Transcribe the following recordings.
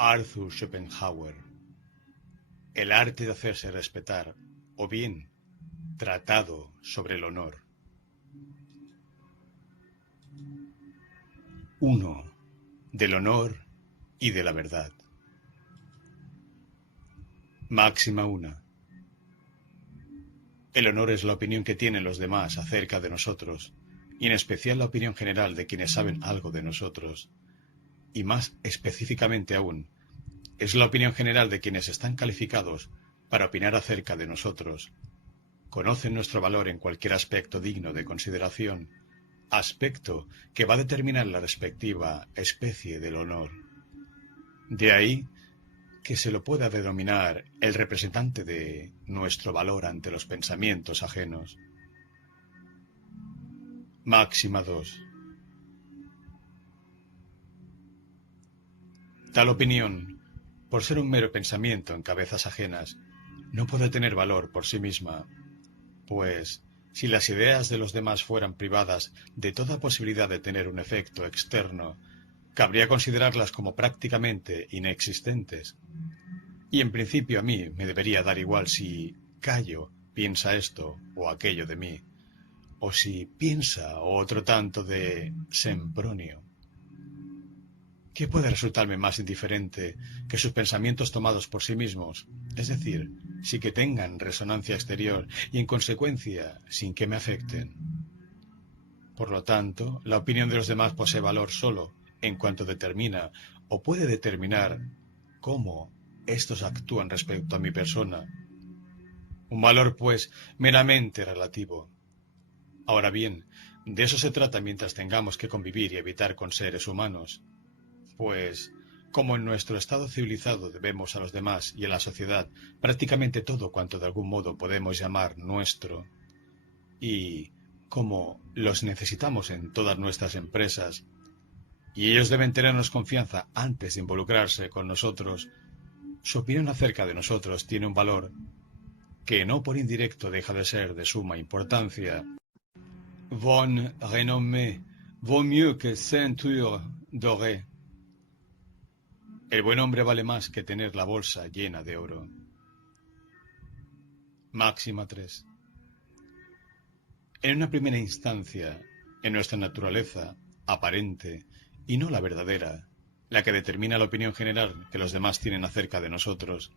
Arthur Schopenhauer. El arte de hacerse respetar, o bien, Tratado sobre el honor. 1. Del honor y de la verdad. Máxima 1. El honor es la opinión que tienen los demás acerca de nosotros, y en especial la opinión general de quienes saben algo de nosotros. Y más específicamente aún, es la opinión general de quienes están calificados para opinar acerca de nosotros. Conocen nuestro valor en cualquier aspecto digno de consideración, aspecto que va a determinar la respectiva especie del honor. De ahí que se lo pueda denominar el representante de nuestro valor ante los pensamientos ajenos. Máxima 2. Tal opinión, por ser un mero pensamiento en cabezas ajenas, no puede tener valor por sí misma, pues si las ideas de los demás fueran privadas de toda posibilidad de tener un efecto externo, cabría considerarlas como prácticamente inexistentes. Y en principio a mí me debería dar igual si Cayo piensa esto o aquello de mí, o si piensa otro tanto de Sempronio. ¿Qué puede resultarme más indiferente que sus pensamientos tomados por sí mismos, es decir, sin que tengan resonancia exterior y en consecuencia sin que me afecten? Por lo tanto, la opinión de los demás posee valor solo en cuanto determina o puede determinar cómo estos actúan respecto a mi persona. Un valor, pues, meramente relativo. Ahora bien, de eso se trata mientras tengamos que convivir y habitar con seres humanos. Pues, como en nuestro estado civilizado debemos a los demás y a la sociedad prácticamente todo cuanto de algún modo podemos llamar nuestro, y como los necesitamos en todas nuestras empresas, y ellos deben tenernos confianza antes de involucrarse con nosotros, su opinión acerca de nosotros tiene un valor que no por indirecto deja de ser de suma importancia. Bonne renommée vaut mieux que ceinture dorée. El buen hombre vale más que tener la bolsa llena de oro. Máxima 3. En una primera instancia, en nuestra naturaleza aparente y no la verdadera, la que determina la opinión general que los demás tienen acerca de nosotros,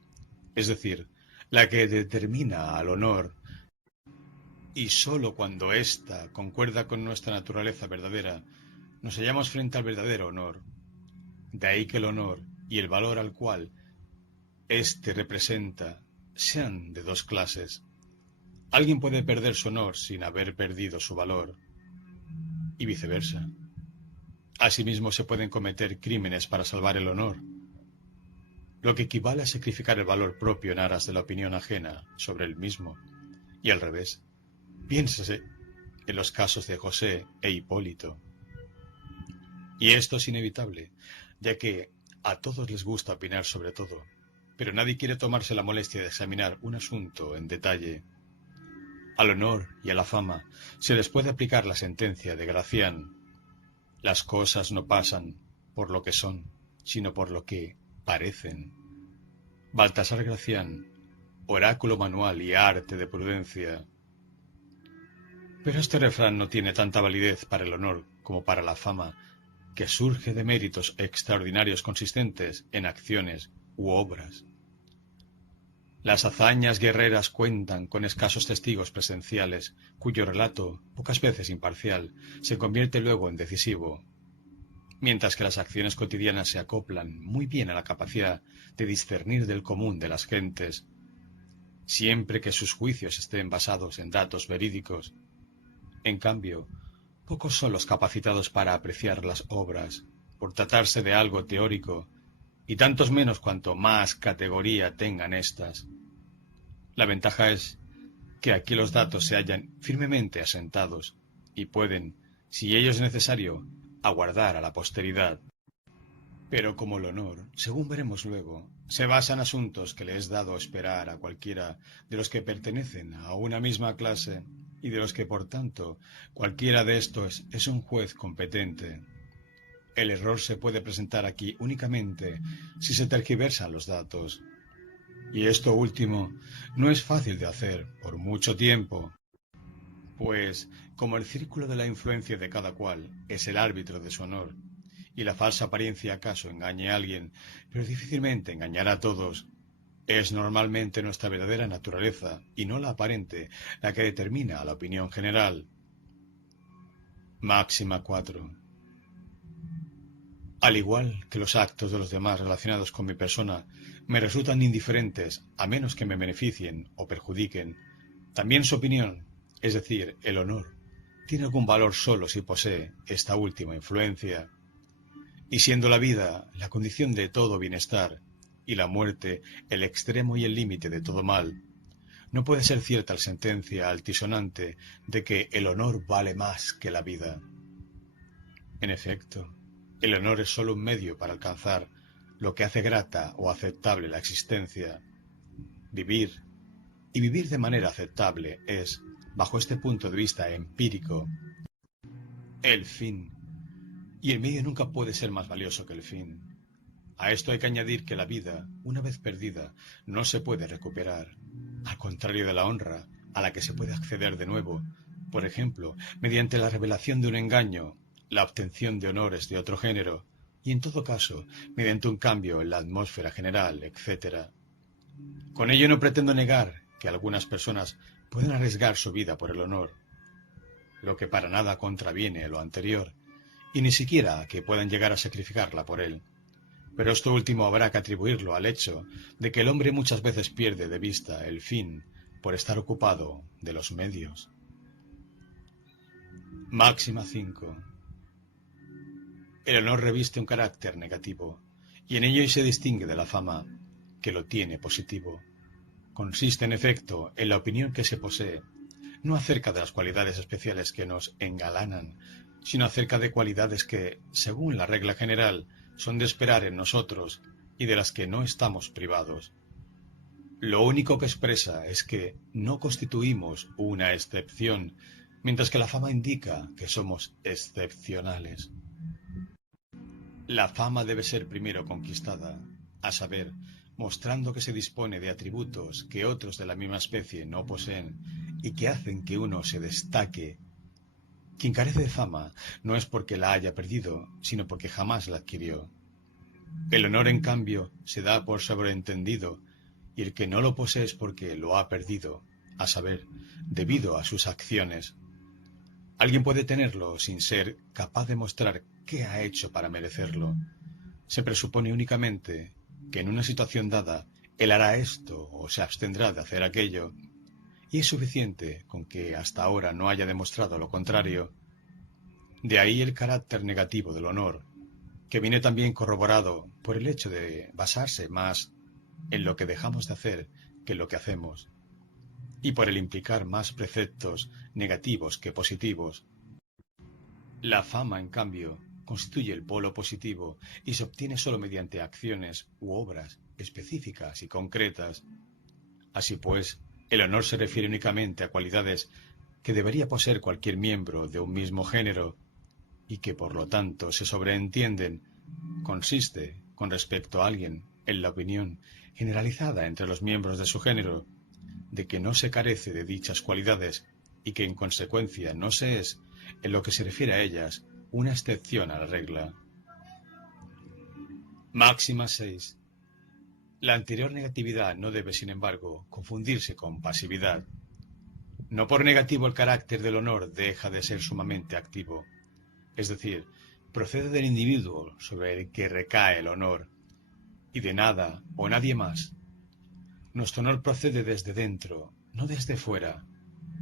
es decir, la que determina al honor, y sólo cuando ésta concuerda con nuestra naturaleza verdadera, nos hallamos frente al verdadero honor. De ahí que el honor y el valor al cual éste representa sean de dos clases. Alguien puede perder su honor sin haber perdido su valor, y viceversa. Asimismo se pueden cometer crímenes para salvar el honor, lo que equivale a sacrificar el valor propio en aras de la opinión ajena sobre el mismo, y al revés. Piénsese en los casos de José e Hipólito. Y esto es inevitable, ya que a todos les gusta opinar sobre todo, pero nadie quiere tomarse la molestia de examinar un asunto en detalle. Al honor y a la fama se les puede aplicar la sentencia de Gracián: las cosas no pasan por lo que son, sino por lo que parecen. Baltasar Gracián, oráculo manual y arte de prudencia. Pero este refrán no tiene tanta validez para el honor como para la fama, que surge de méritos extraordinarios consistentes en acciones u obras. Las hazañas guerreras cuentan con escasos testigos presenciales, cuyo relato, pocas veces imparcial, se convierte luego en decisivo, mientras que las acciones cotidianas se acoplan muy bien a la capacidad de discernir del común de las gentes, siempre que sus juicios estén basados en datos verídicos. En cambio, pocos son los capacitados para apreciar las obras, por tratarse de algo teórico, y tantos menos cuanto más categoría tengan éstas. La ventaja es que aquí los datos se hallan firmemente asentados y pueden, si ello es necesario, aguardar a la posteridad. Pero como el honor, según veremos luego, se basa en asuntos que le es dado esperar a cualquiera de los que pertenecen a una misma clase, y de los que, por tanto, cualquiera de estos es un juez competente. El error se puede presentar aquí únicamente si se tergiversan los datos. Y esto último no es fácil de hacer por mucho tiempo, pues como el círculo de la influencia de cada cual es el árbitro de su honor, y la falsa apariencia acaso engañe a alguien, pero difícilmente engañará a todos, es normalmente nuestra verdadera naturaleza, y no la aparente, la que determina la opinión general. Máxima 4. Al igual que los actos de los demás relacionados con mi persona me resultan indiferentes a menos que me beneficien o perjudiquen, también su opinión, es decir, el honor, tiene algún valor solo si posee esta última influencia. Y siendo la vida la condición de todo bienestar y la muerte el extremo y el límite de todo mal, no puede ser cierta la sentencia altisonante de que el honor vale más que la vida. En efecto, el honor es sólo un medio para alcanzar lo que hace grata o aceptable la existencia. Vivir, y vivir de manera aceptable, es, bajo este punto de vista empírico, el fin. Y el medio nunca puede ser más valioso que el fin. A esto hay que añadir que la vida, una vez perdida, no se puede recuperar, al contrario de la honra, a la que se puede acceder de nuevo, por ejemplo, mediante la revelación de un engaño, la obtención de honores de otro género, y en todo caso, mediante un cambio en la atmósfera general, etc. Con ello no pretendo negar que algunas personas pueden arriesgar su vida por el honor, lo que para nada contraviene lo anterior, y ni siquiera que puedan llegar a sacrificarla por él. Pero esto último habrá que atribuirlo al hecho de que el hombre muchas veces pierde de vista el fin por estar ocupado de los medios. Máxima 5. El honor reviste un carácter negativo, y en ello se distingue de la fama, que lo tiene positivo. Consiste, en efecto, en la opinión que se posee, no acerca de las cualidades especiales que nos engalanan, sino acerca de cualidades que, según la regla general, son de esperar en nosotros y de las que no estamos privados. Lo único que expresa es que no constituimos una excepción, mientras que la fama indica que somos excepcionales. La fama debe ser primero conquistada, a saber, mostrando que se dispone de atributos que otros de la misma especie no poseen y que hacen que uno se destaque. Quien carece de fama no es porque la haya perdido, sino porque jamás la adquirió. El honor, en cambio, se da por sobreentendido, y el que no lo posee es porque lo ha perdido, a saber, debido a sus acciones. Alguien puede tenerlo sin ser capaz de mostrar qué ha hecho para merecerlo. Se presupone únicamente que en una situación dada él hará esto o se abstendrá de hacer aquello, y es suficiente con que hasta ahora no haya demostrado lo contrario. De ahí el carácter negativo del honor, que viene también corroborado por el hecho de basarse más en lo que dejamos de hacer que en lo que hacemos, y por el implicar más preceptos negativos que positivos. La fama, en cambio, constituye el polo positivo y se obtiene sólo mediante acciones u obras específicas y concretas. Así pues, el honor se refiere únicamente a cualidades que debería poseer cualquier miembro de un mismo género y que por lo tanto se sobreentienden. Consiste, con respecto a alguien, en la opinión generalizada entre los miembros de su género, de que no se carece de dichas cualidades y que en consecuencia no se es, en lo que se refiere a ellas, una excepción a la regla. Máxima 6. La anterior negatividad no debe, sin embargo, confundirse con pasividad. No por negativo el carácter del honor deja de ser sumamente activo, es decir, procede del individuo sobre el que recae el honor, y de nada o nadie más. Nuestro honor procede desde dentro, no desde fuera,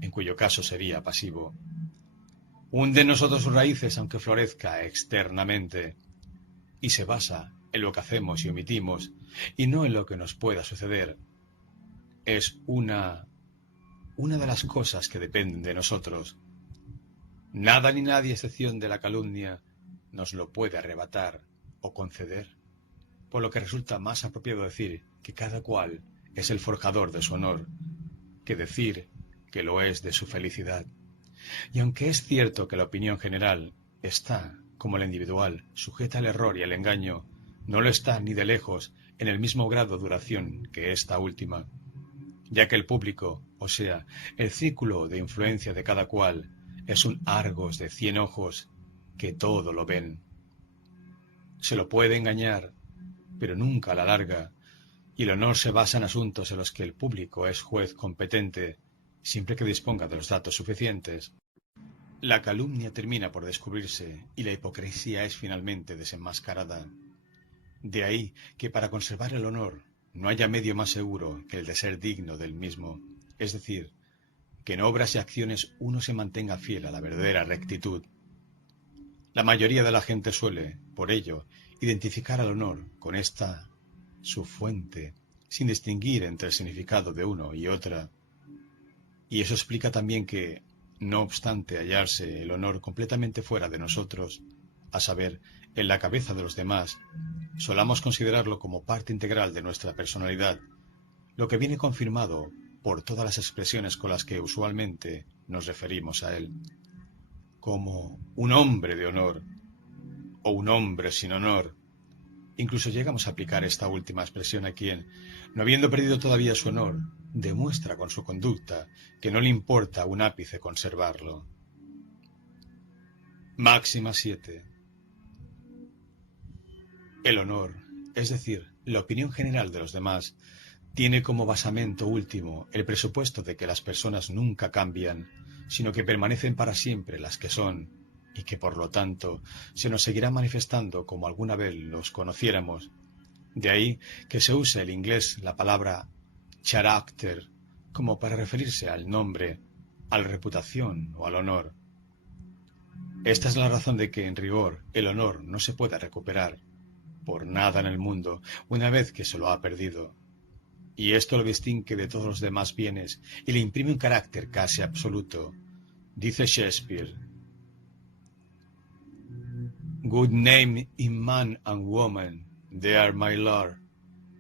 en cuyo caso sería pasivo. Hunde en nosotros sus raíces aunque florezca externamente, y se basa en lo que hacemos y omitimos, y no en lo que nos pueda suceder. Es una de las cosas que dependen de nosotros. Nada ni nadie, a excepción de la calumnia, nos lo puede arrebatar o conceder, por lo que resulta más apropiado decir que cada cual es el forjador de su honor, que decir que lo es de su felicidad. Y aunque es cierto que la opinión general está, como la individual, sujeta al error y al engaño, no lo está ni de lejos en el mismo grado de duración que esta última, ya que el público, o sea, el círculo de influencia de cada cual, es un Argos de 100 ojos que todo lo ven. Se lo puede engañar, pero nunca a la larga, y el honor se basa en asuntos en los que el público es juez competente, siempre que disponga de los datos suficientes. La calumnia termina por descubrirse y la hipocresía es finalmente desenmascarada. De ahí que para conservar el honor no haya medio más seguro que el de ser digno del mismo, es decir, que en obras y acciones uno se mantenga fiel a la verdadera rectitud. La mayoría de la gente suele, por ello, identificar al honor con esta, su fuente, sin distinguir entre el significado de uno y otra. Y eso explica también que, no obstante hallarse el honor completamente fuera de nosotros, a saber, en la cabeza de los demás, solamos considerarlo como parte integral de nuestra personalidad, lo que viene confirmado por todas las expresiones con las que usualmente nos referimos a él, como un hombre de honor o un hombre sin honor. Incluso llegamos a aplicar esta última expresión a quien, no habiendo perdido todavía su honor, demuestra con su conducta que no le importa un ápice conservarlo. Máxima 7. El honor, es decir, la opinión general de los demás, tiene como basamento último el presupuesto de que las personas nunca cambian, sino que permanecen para siempre las que son, y que por lo tanto se nos seguirá manifestando como alguna vez los conociéramos. De ahí que se use el inglés la palabra character como para referirse al nombre, a la reputación o al honor. Esta es la razón de que, en rigor, el honor no se pueda recuperar por nada en el mundo una vez que se lo ha perdido. Y esto lo distingue de todos los demás bienes y le imprime un carácter casi absoluto. Dice Shakespeare: "Good name in man and woman, there, my lord,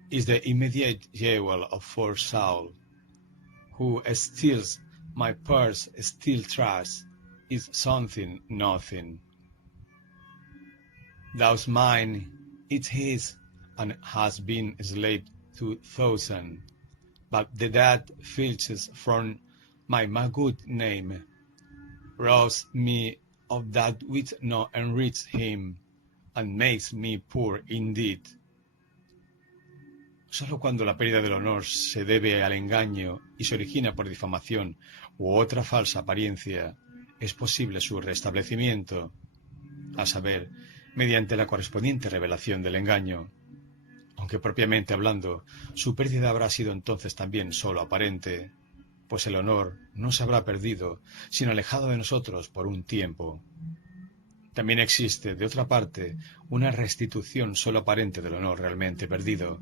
is the immediate jewel of for Saul. Who steals my purse, still trusts, is something, nothing. Thou's mine, it's his, and has been slave to 1,000. But the dead filches from my good name, robs me of that which no enriches him, and makes me poor indeed." Solo cuando la pérdida del honor se debe al engaño y se origina por difamación u otra falsa apariencia, es posible su restablecimiento, a saber, mediante la correspondiente revelación del engaño. Aunque propiamente hablando, su pérdida habrá sido entonces también solo aparente, pues el honor no se habrá perdido, sino alejado de nosotros por un tiempo. También existe, de otra parte, una restitución solo aparente del honor realmente perdido,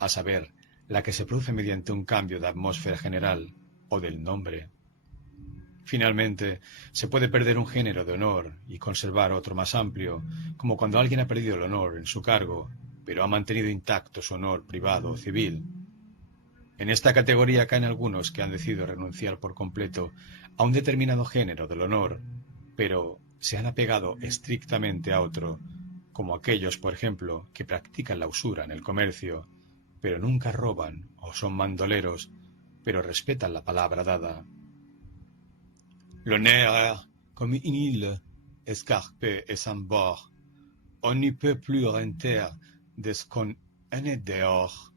a saber, la que se produce mediante un cambio de atmósfera general o del nombre. Finalmente, se puede perder un género de honor y conservar otro más amplio, como cuando alguien ha perdido el honor en su cargo, pero ha mantenido intacto su honor privado o civil. En esta categoría caen algunos que han decidido renunciar por completo a un determinado género del honor, pero se han apegado estrictamente a otro, como aquellos, por ejemplo, que practican la usura en el comercio, pero nunca roban o son mandoleros, pero respetan la palabra dada. L'honneur comme une île, escarpée et sans bord, on n'y peut plus renter de ce qu'on est dehors.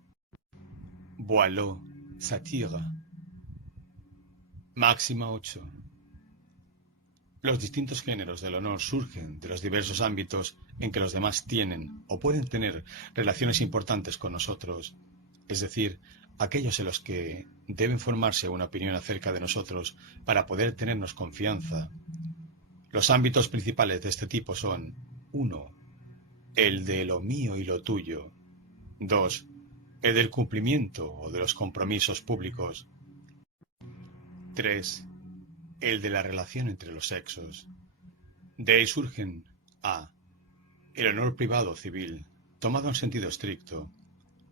Boileau, Satire. Máxima 8. Los distintos géneros del honor surgen de los diversos ámbitos en que los demás tienen o pueden tener relaciones importantes con nosotros, es decir, aquellos en los que deben formarse una opinión acerca de nosotros para poder tenernos confianza. Los ámbitos principales de este tipo son: 1. El de lo mío y lo tuyo. 2. El del cumplimiento o de los compromisos públicos. 3. El de la relación entre los sexos. De ahí surgen: A. El honor privado civil, tomado en sentido estricto.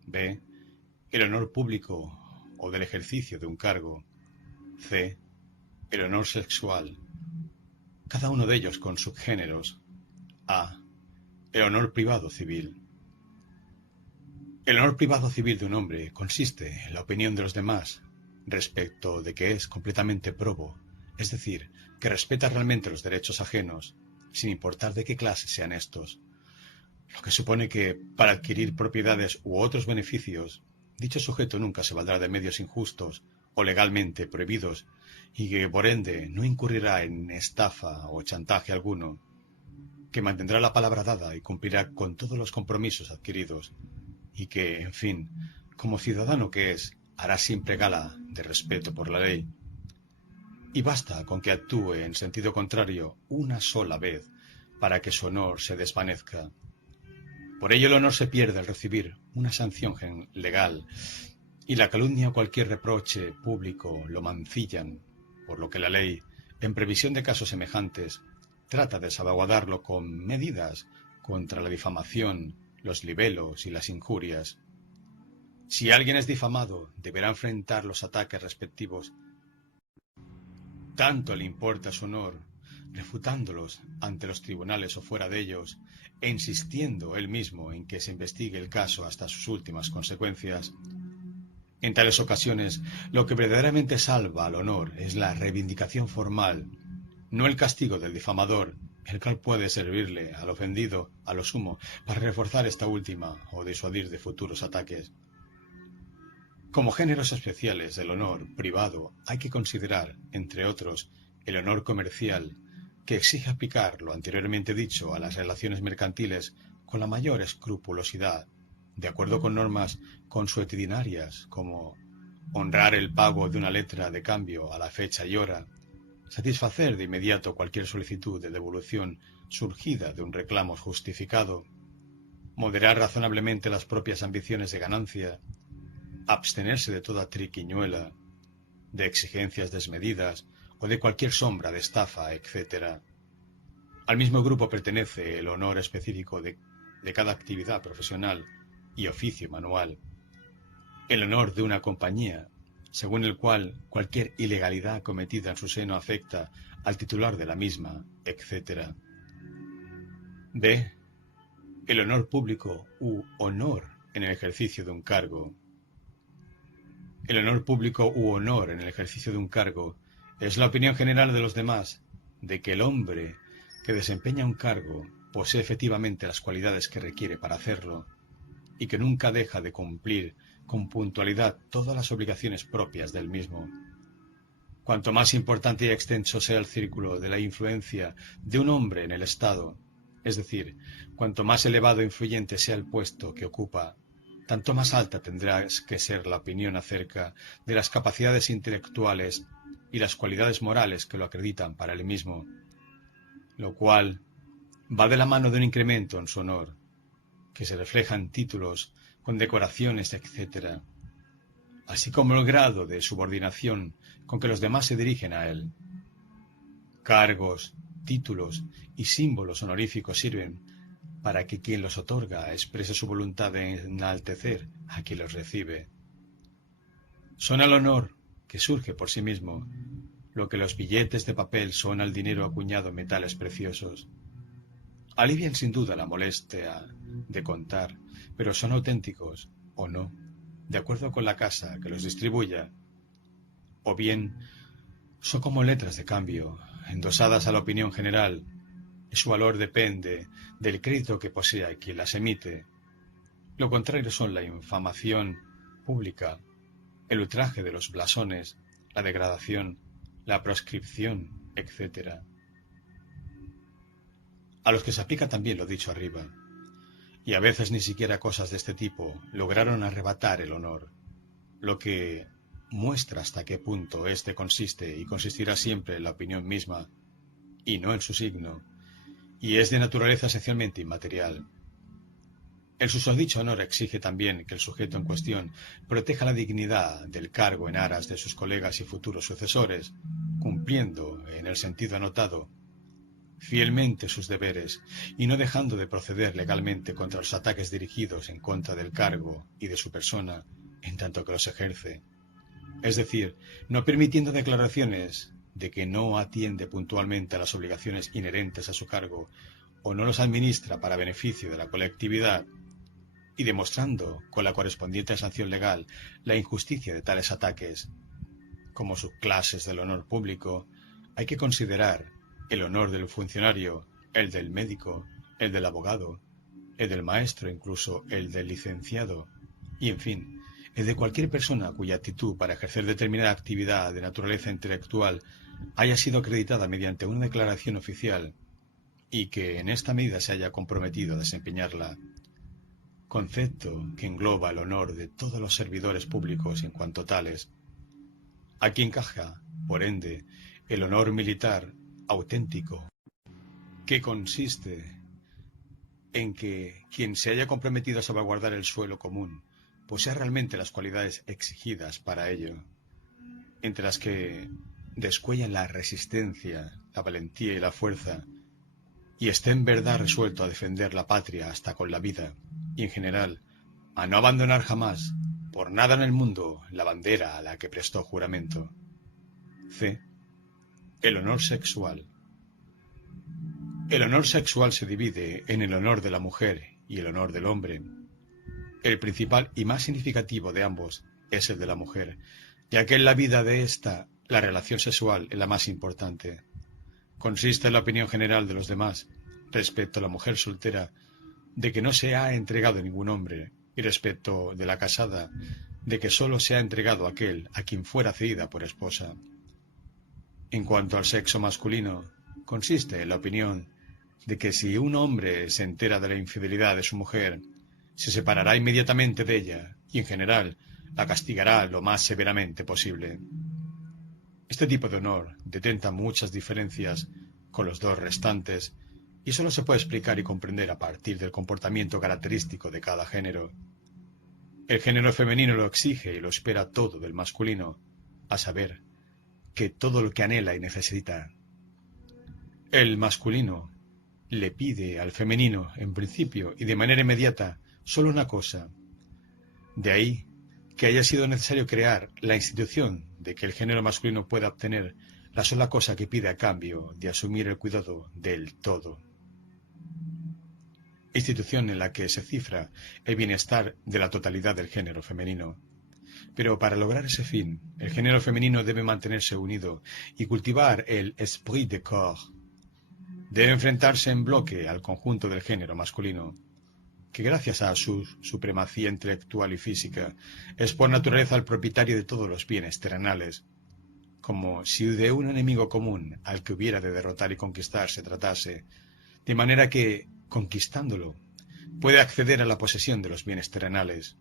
B. El honor público o del ejercicio de un cargo. C. El honor sexual. Cada uno de ellos con subgéneros. A. El honor privado civil. El honor privado civil de un hombre consiste en la opinión de los demás respecto de que es completamente probo, es decir, que respeta realmente los derechos ajenos, sin importar de qué clase sean estos, lo que supone que, para adquirir propiedades u otros beneficios, dicho sujeto nunca se valdrá de medios injustos o legalmente prohibidos y que, por ende, no incurrirá en estafa o chantaje alguno, que mantendrá la palabra dada y cumplirá con todos los compromisos adquiridos, y que, en fin, como ciudadano que es, hará siempre gala de respeto por la ley. Y basta con que actúe en sentido contrario una sola vez para que su honor se desvanezca. Por ello el honor se pierde al recibir una sanción legal, y la calumnia o cualquier reproche público lo mancillan, por lo que la ley, en previsión de casos semejantes, trata de salvaguardarlo con medidas contra la difamación, los libelos y las injurias. Si alguien es difamado, deberá enfrentar los ataques respectivos. Tanto le importa su honor, refutándolos ante los tribunales o fuera de ellos, e insistiendo él mismo en que se investigue el caso hasta sus últimas consecuencias. En tales ocasiones, lo que verdaderamente salva al honor es la reivindicación formal, no el castigo del difamador, el cual puede servirle al ofendido, a lo sumo, para reforzar esta última o disuadir de futuros ataques. Como géneros especiales del honor privado hay que considerar, entre otros, el honor comercial, que exige aplicar lo anteriormente dicho a las relaciones mercantiles con la mayor escrupulosidad, de acuerdo con normas consuetudinarias como honrar el pago de una letra de cambio a la fecha y hora, satisfacer de inmediato cualquier solicitud de devolución surgida de un reclamo justificado, moderar razonablemente las propias ambiciones de ganancia, abstenerse de toda triquiñuela, de exigencias desmedidas o de cualquier sombra de estafa, etc. Al mismo grupo pertenece el honor específico de cada actividad profesional y oficio manual, el honor de una compañía, según el cual cualquier ilegalidad cometida en su seno afecta al titular de la misma, etc. B. El honor público u honor en el ejercicio de un cargo. El honor público u honor en el ejercicio de un cargo es la opinión general de los demás de que el hombre que desempeña un cargo posee efectivamente las cualidades que requiere para hacerlo y que nunca deja de cumplir con puntualidad todas las obligaciones propias del mismo. Cuanto más importante y extenso sea el círculo de la influencia de un hombre en el Estado, es decir, cuanto más elevado e influyente sea el puesto que ocupa, tanto más alta tendrá que ser la opinión acerca de las capacidades intelectuales y las cualidades morales que lo acreditan para él mismo, lo cual va de la mano de un incremento en su honor, que se refleja en títulos, condecoraciones, etc., así como el grado de subordinación con que los demás se dirigen a él. Cargos, títulos y símbolos honoríficos sirven para que quien los otorga exprese su voluntad de enaltecer a quien los recibe. Son al honor, que surge por sí mismo, lo que los billetes de papel son al dinero acuñado en metales preciosos. Alivian sin duda la molestia de contar, pero son auténticos o no, de acuerdo con la casa que los distribuya, o bien son como letras de cambio, endosadas a la opinión general, y su valor depende del crédito que posea quien las emite. Lo contrario son la infamación pública, el ultraje de los blasones, la degradación, la proscripción, etc. A los que se aplica también lo dicho arriba, y a veces ni siquiera cosas de este tipo lograron arrebatar el honor, lo que muestra hasta qué punto éste consiste y consistirá siempre en la opinión misma, y no en su signo, y es de naturaleza esencialmente inmaterial. El susodicho honor exige también que el sujeto en cuestión proteja la dignidad del cargo en aras de sus colegas y futuros sucesores, cumpliendo, en el sentido anotado, fielmente sus deberes y no dejando de proceder legalmente contra los ataques dirigidos en contra del cargo y de su persona en tanto que los ejerce. Es decir, no permitiendo declaraciones de que no atiende puntualmente a las obligaciones inherentes a su cargo o no los administra para beneficio de la colectividad, y demostrando con la correspondiente sanción legal la injusticia de tales ataques. Como subclases del honor público, hay que considerar el honor del funcionario, el del médico, el del abogado, el del maestro, incluso el del licenciado, y en fin, el de cualquier persona cuya aptitud para ejercer determinada actividad de naturaleza intelectual haya sido acreditada mediante una declaración oficial y que en esta medida se haya comprometido a desempeñarla. Concepto que engloba el honor de todos los servidores públicos en cuanto tales. Aquí encaja, por ende, el honor militar auténtico, que consiste en que quien se haya comprometido a salvaguardar el suelo común posea realmente las cualidades exigidas para ello, entre las que descuellan la resistencia, la valentía y la fuerza, y esté en verdad resuelto a defender la patria hasta con la vida, y en general, a no abandonar jamás, por nada en el mundo, la bandera a la que prestó juramento. C. El honor sexual. El honor sexual se divide en el honor de la mujer y el honor del hombre. El principal y más significativo de ambos es el de la mujer, ya que en la vida de ésta la relación sexual es la más importante. Consiste en la opinión general de los demás respecto a la mujer soltera de que no se ha entregado a ningún hombre, y respecto de la casada de que sólo se ha entregado a aquel a quien fuera cedida por esposa. En cuanto al sexo masculino, consiste en la opinión de que si un hombre se entera de la infidelidad de su mujer, se separará inmediatamente de ella y, en general, la castigará lo más severamente posible. Este tipo de honor detenta muchas diferencias con los dos restantes y solo se puede explicar y comprender a partir del comportamiento característico de cada género. El género femenino lo exige y lo espera todo del masculino, a saber, que todo lo que anhela y necesita. El masculino le pide al femenino, en principio y de manera inmediata, solo una cosa. De ahí que haya sido necesario crear la institución de que el género masculino pueda obtener la sola cosa que pide a cambio de asumir el cuidado del todo. Institución en la que se cifra el bienestar de la totalidad del género femenino. Pero para lograr ese fin, el género femenino debe mantenerse unido y cultivar el esprit de corps. Debe enfrentarse en bloque al conjunto del género masculino, que gracias a su supremacía intelectual y física es por naturaleza el propietario de todos los bienes terrenales, como si de un enemigo común al que hubiera de derrotar y conquistar se tratase, de manera que, conquistándolo, puede acceder a la posesión de los bienes terrenales.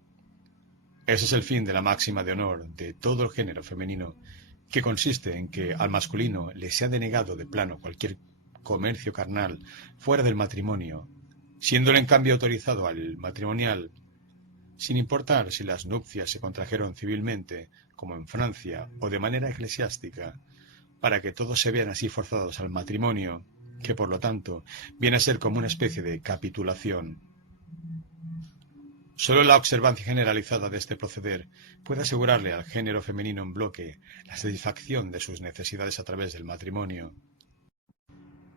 Ese es el fin de la máxima de honor de todo el género femenino, que consiste en que al masculino le sea denegado de plano cualquier comercio carnal fuera del matrimonio, siéndole en cambio autorizado al matrimonial, sin importar si las nupcias se contrajeron civilmente, como en Francia, o de manera eclesiástica, para que todos se vean así forzados al matrimonio, que por lo tanto viene a ser como una especie de capitulación. Solo la observancia generalizada de este proceder puede asegurarle al género femenino en bloque la satisfacción de sus necesidades a través del matrimonio.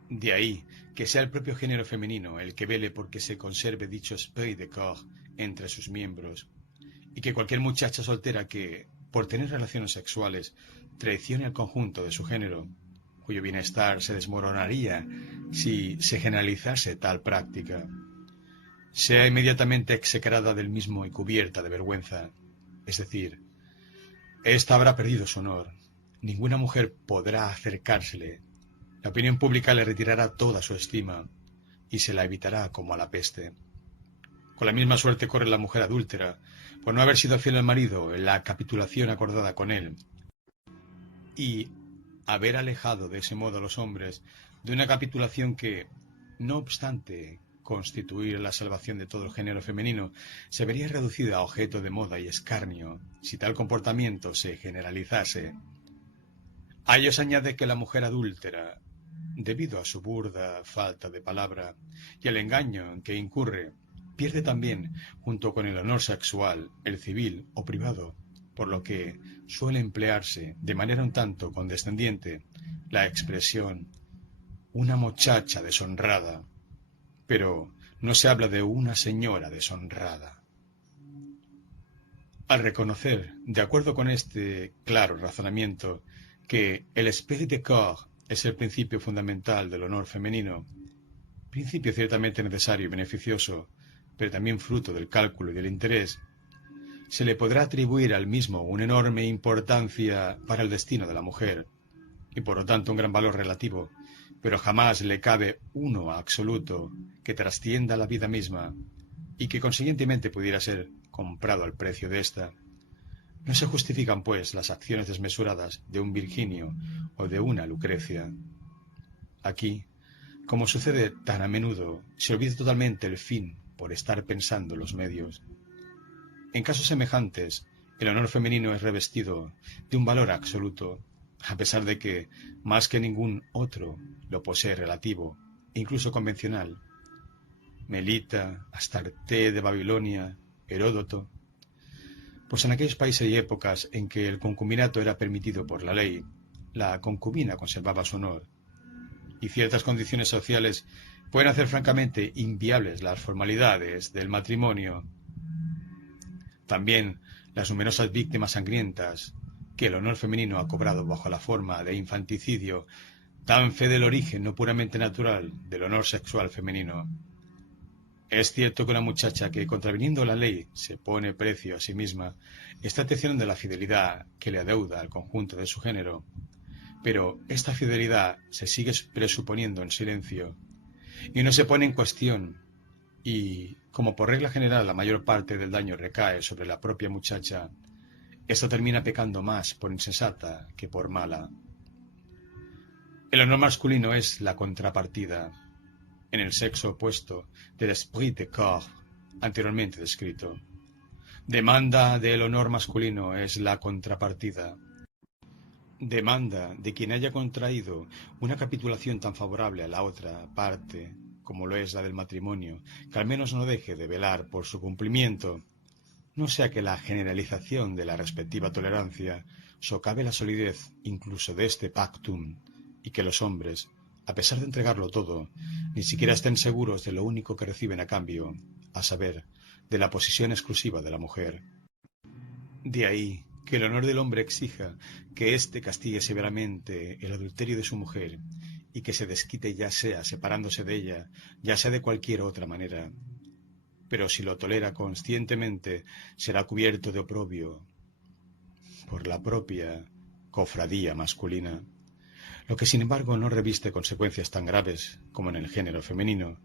De ahí que sea el propio género femenino el que vele porque se conserve dicho esprit de corps entre sus miembros, y que cualquier muchacha soltera que, por tener relaciones sexuales, traicione al conjunto de su género, cuyo bienestar se desmoronaría si se generalizase tal práctica, sea inmediatamente execrada del mismo y cubierta de vergüenza. Es decir, ésta habrá perdido su honor. Ninguna mujer podrá acercársele. La opinión pública le retirará toda su estima y se la evitará como a la peste. Con la misma suerte corre la mujer adúltera por no haber sido fiel al marido en la capitulación acordada con él y haber alejado de ese modo a los hombres de una capitulación que, no obstante constituir la salvación de todo el género femenino, se vería reducida a objeto de moda y escarnio si tal comportamiento se generalizase. A ello se añade que la mujer adúltera, debido a su burda falta de palabra y al engaño en que incurre, pierde también, junto con el honor sexual, el civil o privado, por lo que suele emplearse de manera un tanto condescendiente la expresión «una muchacha deshonrada», pero no se habla de una señora deshonrada. Al reconocer, de acuerdo con este claro razonamiento, que el esprit de corps es el principio fundamental del honor femenino, principio ciertamente necesario y beneficioso, pero también fruto del cálculo y del interés, se le podrá atribuir al mismo una enorme importancia para el destino de la mujer, y por lo tanto un gran valor relativo, pero jamás le cabe uno absoluto que trascienda la vida misma y que consiguientemente pudiera ser comprado al precio de ésta. No se justifican, pues, las acciones desmesuradas de un Virginio o de una Lucrecia. Aquí, como sucede tan a menudo, se olvida totalmente el fin por estar pensando los medios. En casos semejantes, el honor femenino es revestido de un valor absoluto, a pesar de que, más que ningún otro, lo posee relativo e incluso convencional. Melita, Astarte de Babilonia, Heródoto. Pues en aquellos países y épocas en que el concubinato era permitido por la ley, la concubina conservaba su honor, y ciertas condiciones sociales pueden hacer francamente inviables las formalidades del matrimonio. También las numerosas víctimas sangrientas que el honor femenino ha cobrado bajo la forma de infanticidio dan fe del origen no puramente natural del honor sexual femenino. Es cierto que una muchacha que, contraviniendo la ley, se pone precio a sí misma, está atencionando la fidelidad que le adeuda al conjunto de su género, pero esta fidelidad se sigue presuponiendo en silencio y no se pone en cuestión, y, como por regla general la mayor parte del daño recae sobre la propia muchacha, esta termina pecando más por insensata que por mala. El honor masculino es la contrapartida, en el sexo opuesto, del esprit de corps anteriormente descrito. Demanda del honor masculino es la contrapartida. Demanda de quien haya contraído una capitulación tan favorable a la otra parte, como lo es la del matrimonio, que al menos no deje de velar por su cumplimiento, no sea que la generalización de la respectiva tolerancia socave la solidez incluso de este pactum, y que los hombres, a pesar de entregarlo todo, ni siquiera estén seguros de lo único que reciben a cambio, a saber, de la posesión exclusiva de la mujer. De ahí que el honor del hombre exija que éste castigue severamente el adulterio de su mujer y que se desquite ya sea separándose de ella, ya sea de cualquier otra manera. Pero si lo tolera conscientemente, será cubierto de oprobio por la propia cofradía masculina, lo que sin embargo no reviste consecuencias tan graves como en el género femenino,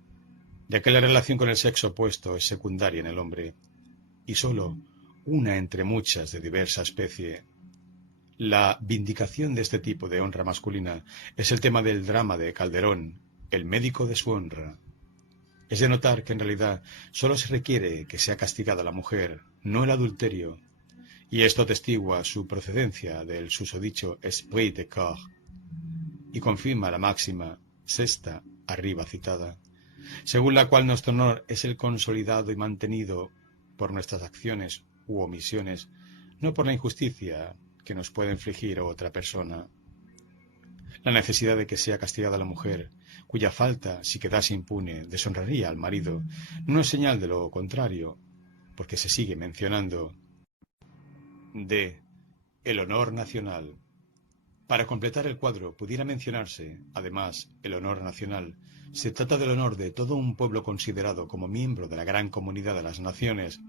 ya que la relación con el sexo opuesto es secundaria en el hombre, y sólo una entre muchas de diversa especie. La vindicación de este tipo de honra masculina es el tema del drama de Calderón, el médico de su honra. Es de notar que en realidad sólo se requiere que sea castigada la mujer, no el adulterio, y esto atestigua su procedencia del susodicho esprit de corps, y confirma la máxima sexta arriba citada, según la cual nuestro honor es el consolidado y mantenido por nuestras acciones u omisiones, no por la injusticia que nos puede infligir otra persona. La necesidad de que sea castigada la mujer, cuya falta, si quedase impune, deshonraría al marido, no es señal de lo contrario, porque se sigue mencionando. D. El honor nacional. Para completar el cuadro pudiera mencionarse, además, el honor nacional. Se trata del honor de todo un pueblo considerado como miembro de la gran comunidad de las naciones,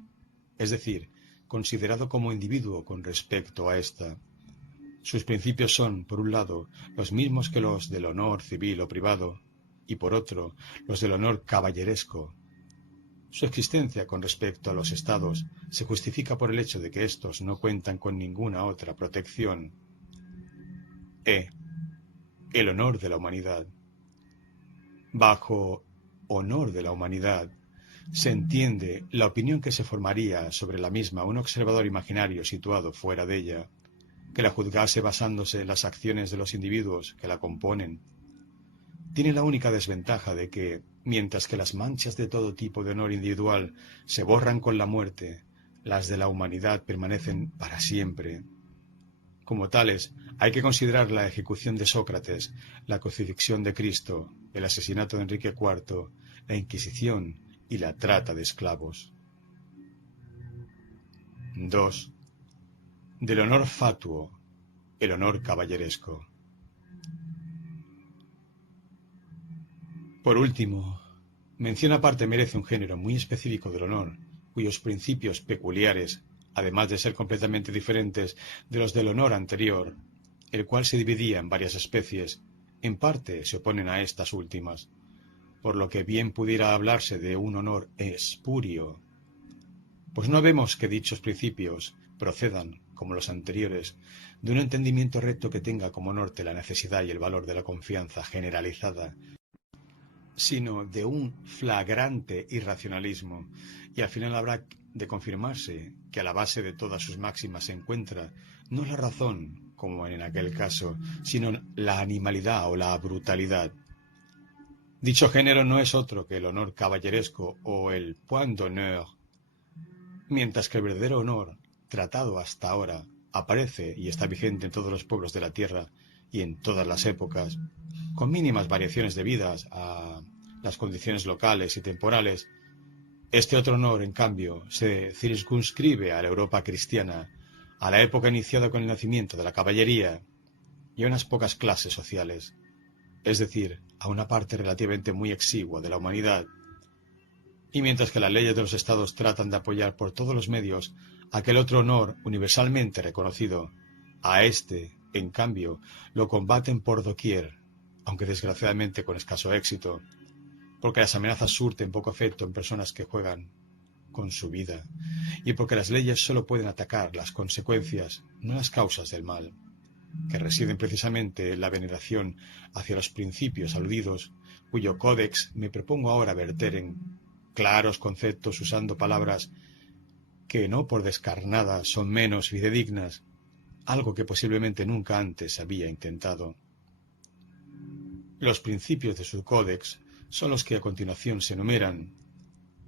es decir, considerado como individuo con respecto a ésta. Sus principios son, por un lado, los mismos que los del honor civil o privado, y por otro, los del honor caballeresco. Su existencia con respecto a los estados se justifica por el hecho de que éstos no cuentan con ninguna otra protección. El honor de la humanidad. Bajo honor de la humanidad se entiende la opinión que se formaría sobre la misma un observador imaginario situado fuera de ella, que la juzgase basándose en las acciones de los individuos que la componen. Tiene la única desventaja de que, mientras que las manchas de todo tipo de honor individual se borran con la muerte, las de la humanidad permanecen para siempre. Como tales, hay que considerar la ejecución de Sócrates, la crucifixión de Cristo, el asesinato de Enrique IV, la Inquisición y la trata de esclavos. 2. Del honor fatuo, el honor caballeresco. Por último, mención aparte merece un género muy específico del honor, cuyos principios peculiares, además de ser completamente diferentes de los del honor anterior, el cual se dividía en varias especies, en parte se oponen a estas últimas, por lo que bien pudiera hablarse de un honor espurio, pues no vemos que dichos principios procedan, como los anteriores, de un entendimiento recto que tenga como norte la necesidad y el valor de la confianza generalizada, sino de un flagrante irracionalismo, y al final habrá de confirmarse que a la base de todas sus máximas se encuentra no la razón, como en aquel caso, sino la animalidad o la brutalidad. Dicho género no es otro que el honor caballeresco o el point d'honneur, mientras que el verdadero honor, tratado hasta ahora, aparece y está vigente en todos los pueblos de la tierra y en todas las épocas, con mínimas variaciones debidas a las condiciones locales y temporales. Este otro honor, en cambio, se circunscribe a la Europa cristiana, a la época iniciada con el nacimiento de la caballería y a unas pocas clases sociales, es decir, a una parte relativamente muy exigua de la humanidad. Y mientras que las leyes de los estados tratan de apoyar por todos los medios aquel otro honor universalmente reconocido, a este, en cambio, lo combaten por doquier, aunque desgraciadamente con escaso éxito, porque las amenazas surten poco efecto en personas que juegan con su vida, y porque las leyes solo pueden atacar las consecuencias, no las causas del mal, que residen precisamente en la veneración hacia los principios aludidos, cuyo códex me propongo ahora verter en claros conceptos usando palabras que no por descarnadas son menos fidedignas, algo que posiblemente nunca antes había intentado. Los principios de su códex son los que a continuación se enumeran.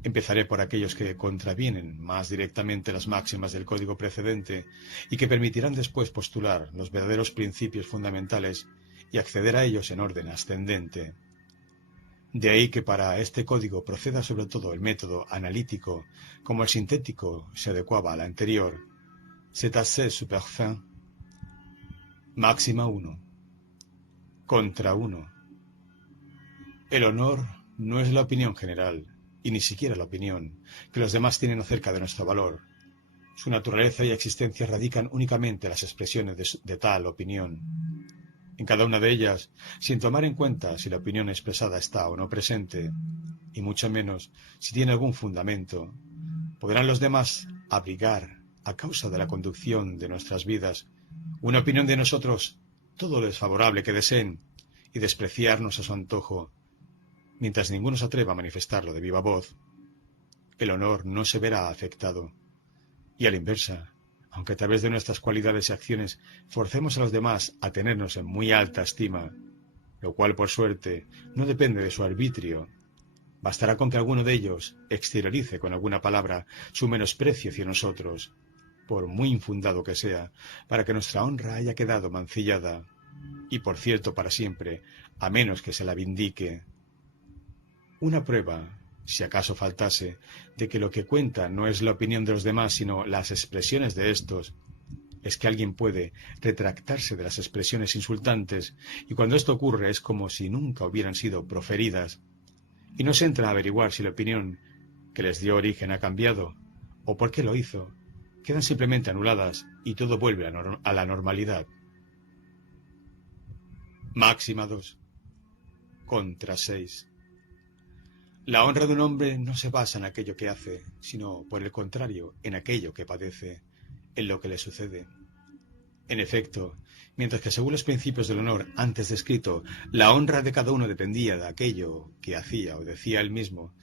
Empezaré por aquellos que contravienen más directamente las máximas del código precedente y que permitirán después postular los verdaderos principios fundamentales y acceder a ellos en orden ascendente. De ahí que para este código proceda sobre todo el método analítico, como el sintético se adecuaba al anterior. C'est assez super fin. Máxima 1. Contra 1. El honor no es la opinión general, y ni siquiera la opinión que los demás tienen acerca de nuestro valor. Su naturaleza y existencia radican únicamente en las expresiones de tal opinión. En cada una de ellas, sin tomar en cuenta si la opinión expresada está o no presente, y mucho menos si tiene algún fundamento, podrán los demás abrigar, a causa de la conducción de nuestras vidas, una opinión de nosotros todo lo desfavorable que deseen y despreciarnos a su antojo, mientras ninguno se atreva a manifestarlo de viva voz. El honor no se verá afectado, y a la inversa, aunque a través de nuestras cualidades y acciones forcemos a los demás a tenernos en muy alta estima, lo cual por suerte no depende de su arbitrio, bastará con que alguno de ellos exteriorice con alguna palabra su menosprecio hacia nosotros, por muy infundado que sea, para que nuestra honra haya quedado mancillada, y por cierto para siempre, a menos que se la vindique. Una prueba, si acaso faltase, de que lo que cuenta no es la opinión de los demás, sino las expresiones de éstos, es que alguien puede retractarse de las expresiones insultantes, y cuando esto ocurre es como si nunca hubieran sido proferidas, y no se entra a averiguar si la opinión que les dio origen ha cambiado, o por qué lo hizo. Quedan simplemente anuladas, y todo vuelve a la normalidad. Máxima 2. Contra 6. La honra de un hombre no se basa en aquello que hace, sino, por el contrario, en aquello que padece, en lo que le sucede. En efecto, mientras que según los principios del honor antes descrito, la honra de cada uno dependía de aquello que hacía o decía él mismo,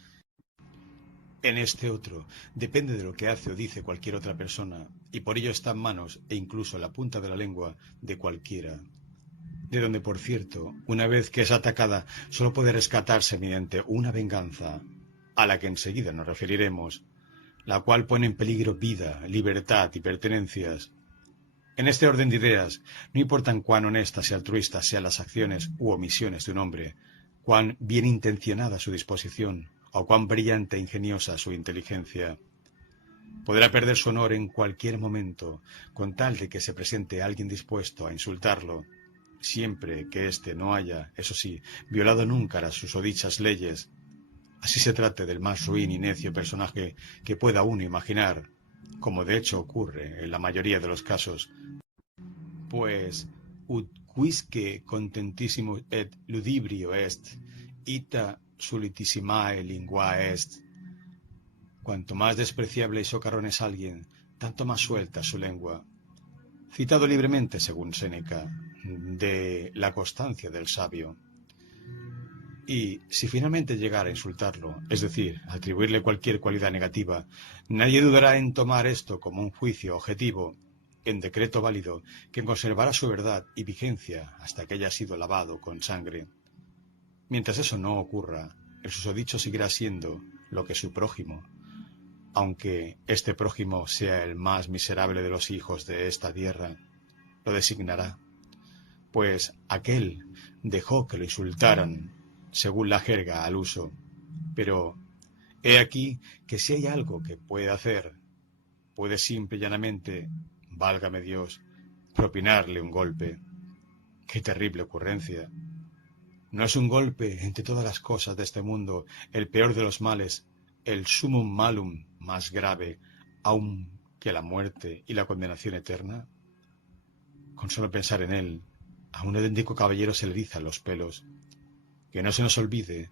en este otro depende de lo que hace o dice cualquier otra persona, y por ello está en manos e incluso en la punta de la lengua de cualquiera, de donde, por cierto, una vez que es atacada, solo puede rescatarse mediante una venganza, a la que enseguida nos referiremos, la cual pone en peligro vida, libertad y pertenencias. En este orden de ideas, no importan cuán honestas y altruistas sean las acciones u omisiones de un hombre, cuán bien intencionada su disposición o cuán brillante e ingeniosa su inteligencia. Podrá perder su honor en cualquier momento, con tal de que se presente alguien dispuesto a insultarlo, siempre que éste no haya, eso sí, violado nunca las susodichas leyes, así se trate del más ruin y necio personaje que pueda uno imaginar, como de hecho ocurre en la mayoría de los casos, pues ut quisque contentissimo et ludibrio est, ita solitissimae lingua est. Cuanto más despreciable y socarrón es alguien, tanto más suelta su lengua. Citado libremente, según Séneca, de la constancia del sabio. Y si finalmente llegara a insultarlo, es decir, atribuirle cualquier cualidad negativa, nadie dudará en tomar esto como un juicio objetivo, en decreto válido, que conservará su verdad y vigencia hasta que haya sido lavado con sangre. Mientras eso no ocurra, el susodicho seguirá siendo lo que su prójimo, aunque este prójimo sea el más miserable de los hijos de esta tierra, lo designará, pues aquel dejó que lo insultaran, según la jerga al uso. Pero he aquí que si hay algo que puede hacer, puede simple y llanamente, válgame Dios, propinarle un golpe. ¡Qué terrible ocurrencia! ¿No es un golpe entre todas las cosas de este mundo el peor de los males, el summum malum más grave, aun que la muerte y la condenación eterna? Con solo pensar en él, a un auténtico caballero se le erizan los pelos. Que no se nos olvide,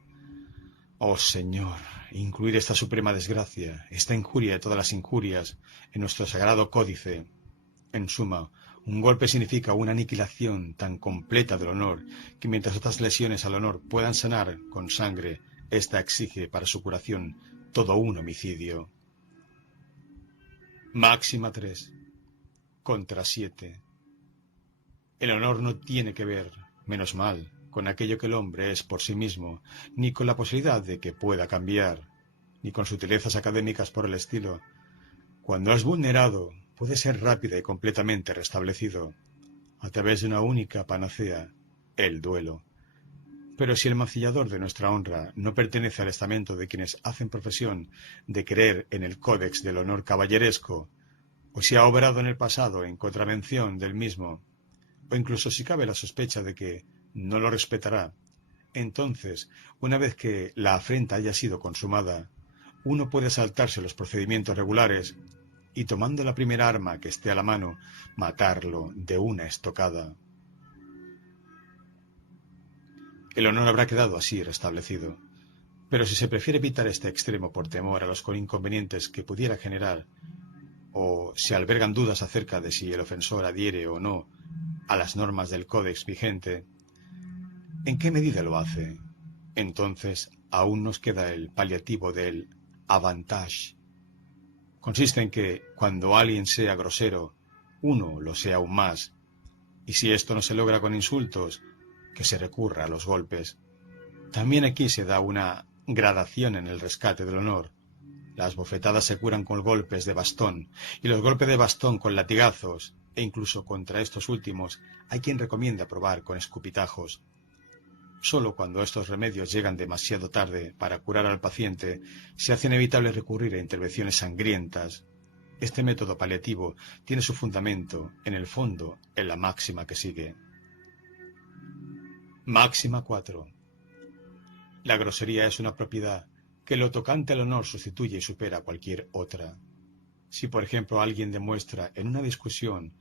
oh Señor, incluir esta suprema desgracia, esta injuria de todas las injurias, en nuestro sagrado códice. En suma, un golpe significa una aniquilación tan completa del honor que mientras otras lesiones al honor puedan sanar con sangre, ésta exige para su curación todo un homicidio. Máxima 3. Contra 7. El honor no tiene que ver, menos mal, con aquello que el hombre es por sí mismo, ni con la posibilidad de que pueda cambiar, ni con sutilezas académicas por el estilo. Cuando es vulnerado, puede ser rápida y completamente restablecido, a través de una única panacea, el duelo. Pero si el mancillador de nuestra honra no pertenece al estamento de quienes hacen profesión de creer en el códex del honor caballeresco, o si ha obrado en el pasado en contravención del mismo, o incluso si cabe la sospecha de que no lo respetará, entonces, una vez que la afrenta haya sido consumada, uno puede saltarse los procedimientos regulares y, tomando la primera arma que esté a la mano, matarlo de una estocada. El honor habrá quedado así restablecido, pero si se prefiere evitar este extremo por temor a los inconvenientes que pudiera generar, o se albergan dudas acerca de si el ofensor adhiere o no a las normas del códex vigente, ¿en qué medida lo hace? Entonces aún nos queda el paliativo del avantage. Consiste en que, cuando alguien sea grosero, uno lo sea aún más, y si esto no se logra con insultos, que se recurra a los golpes. También aquí se da una gradación en el rescate del honor. Las bofetadas se curan con golpes de bastón, y los golpes de bastón con latigazos, e incluso contra estos últimos hay quien recomienda probar con escupitajos. Solo cuando estos remedios llegan demasiado tarde para curar al paciente, se hace inevitable recurrir a intervenciones sangrientas. Este método paliativo tiene su fundamento, en el fondo, en la máxima que sigue. Máxima 4. La grosería es una propiedad que lo tocante al honor sustituye y supera cualquier otra. Si, por ejemplo, alguien demuestra en una discusión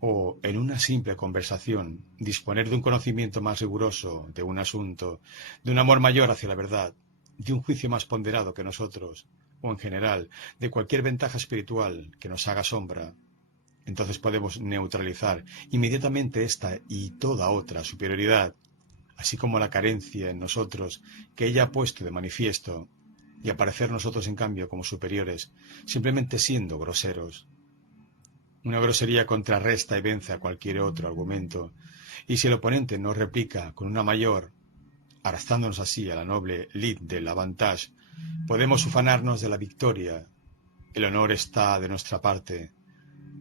o en una simple conversación disponer de un conocimiento más riguroso de un asunto, de un amor mayor hacia la verdad, de un juicio más ponderado que nosotros, o en general, de cualquier ventaja espiritual que nos haga sombra, entonces podemos neutralizar inmediatamente esta y toda otra superioridad, así como la carencia en nosotros que ella ha puesto de manifiesto, y aparecer nosotros en cambio como superiores, simplemente siendo groseros. Una grosería contrarresta y vence a cualquier otro argumento, y si el oponente no replica con una mayor, arrastrándonos así a la noble lid del avantage, podemos ufanarnos de la victoria. El honor está de nuestra parte.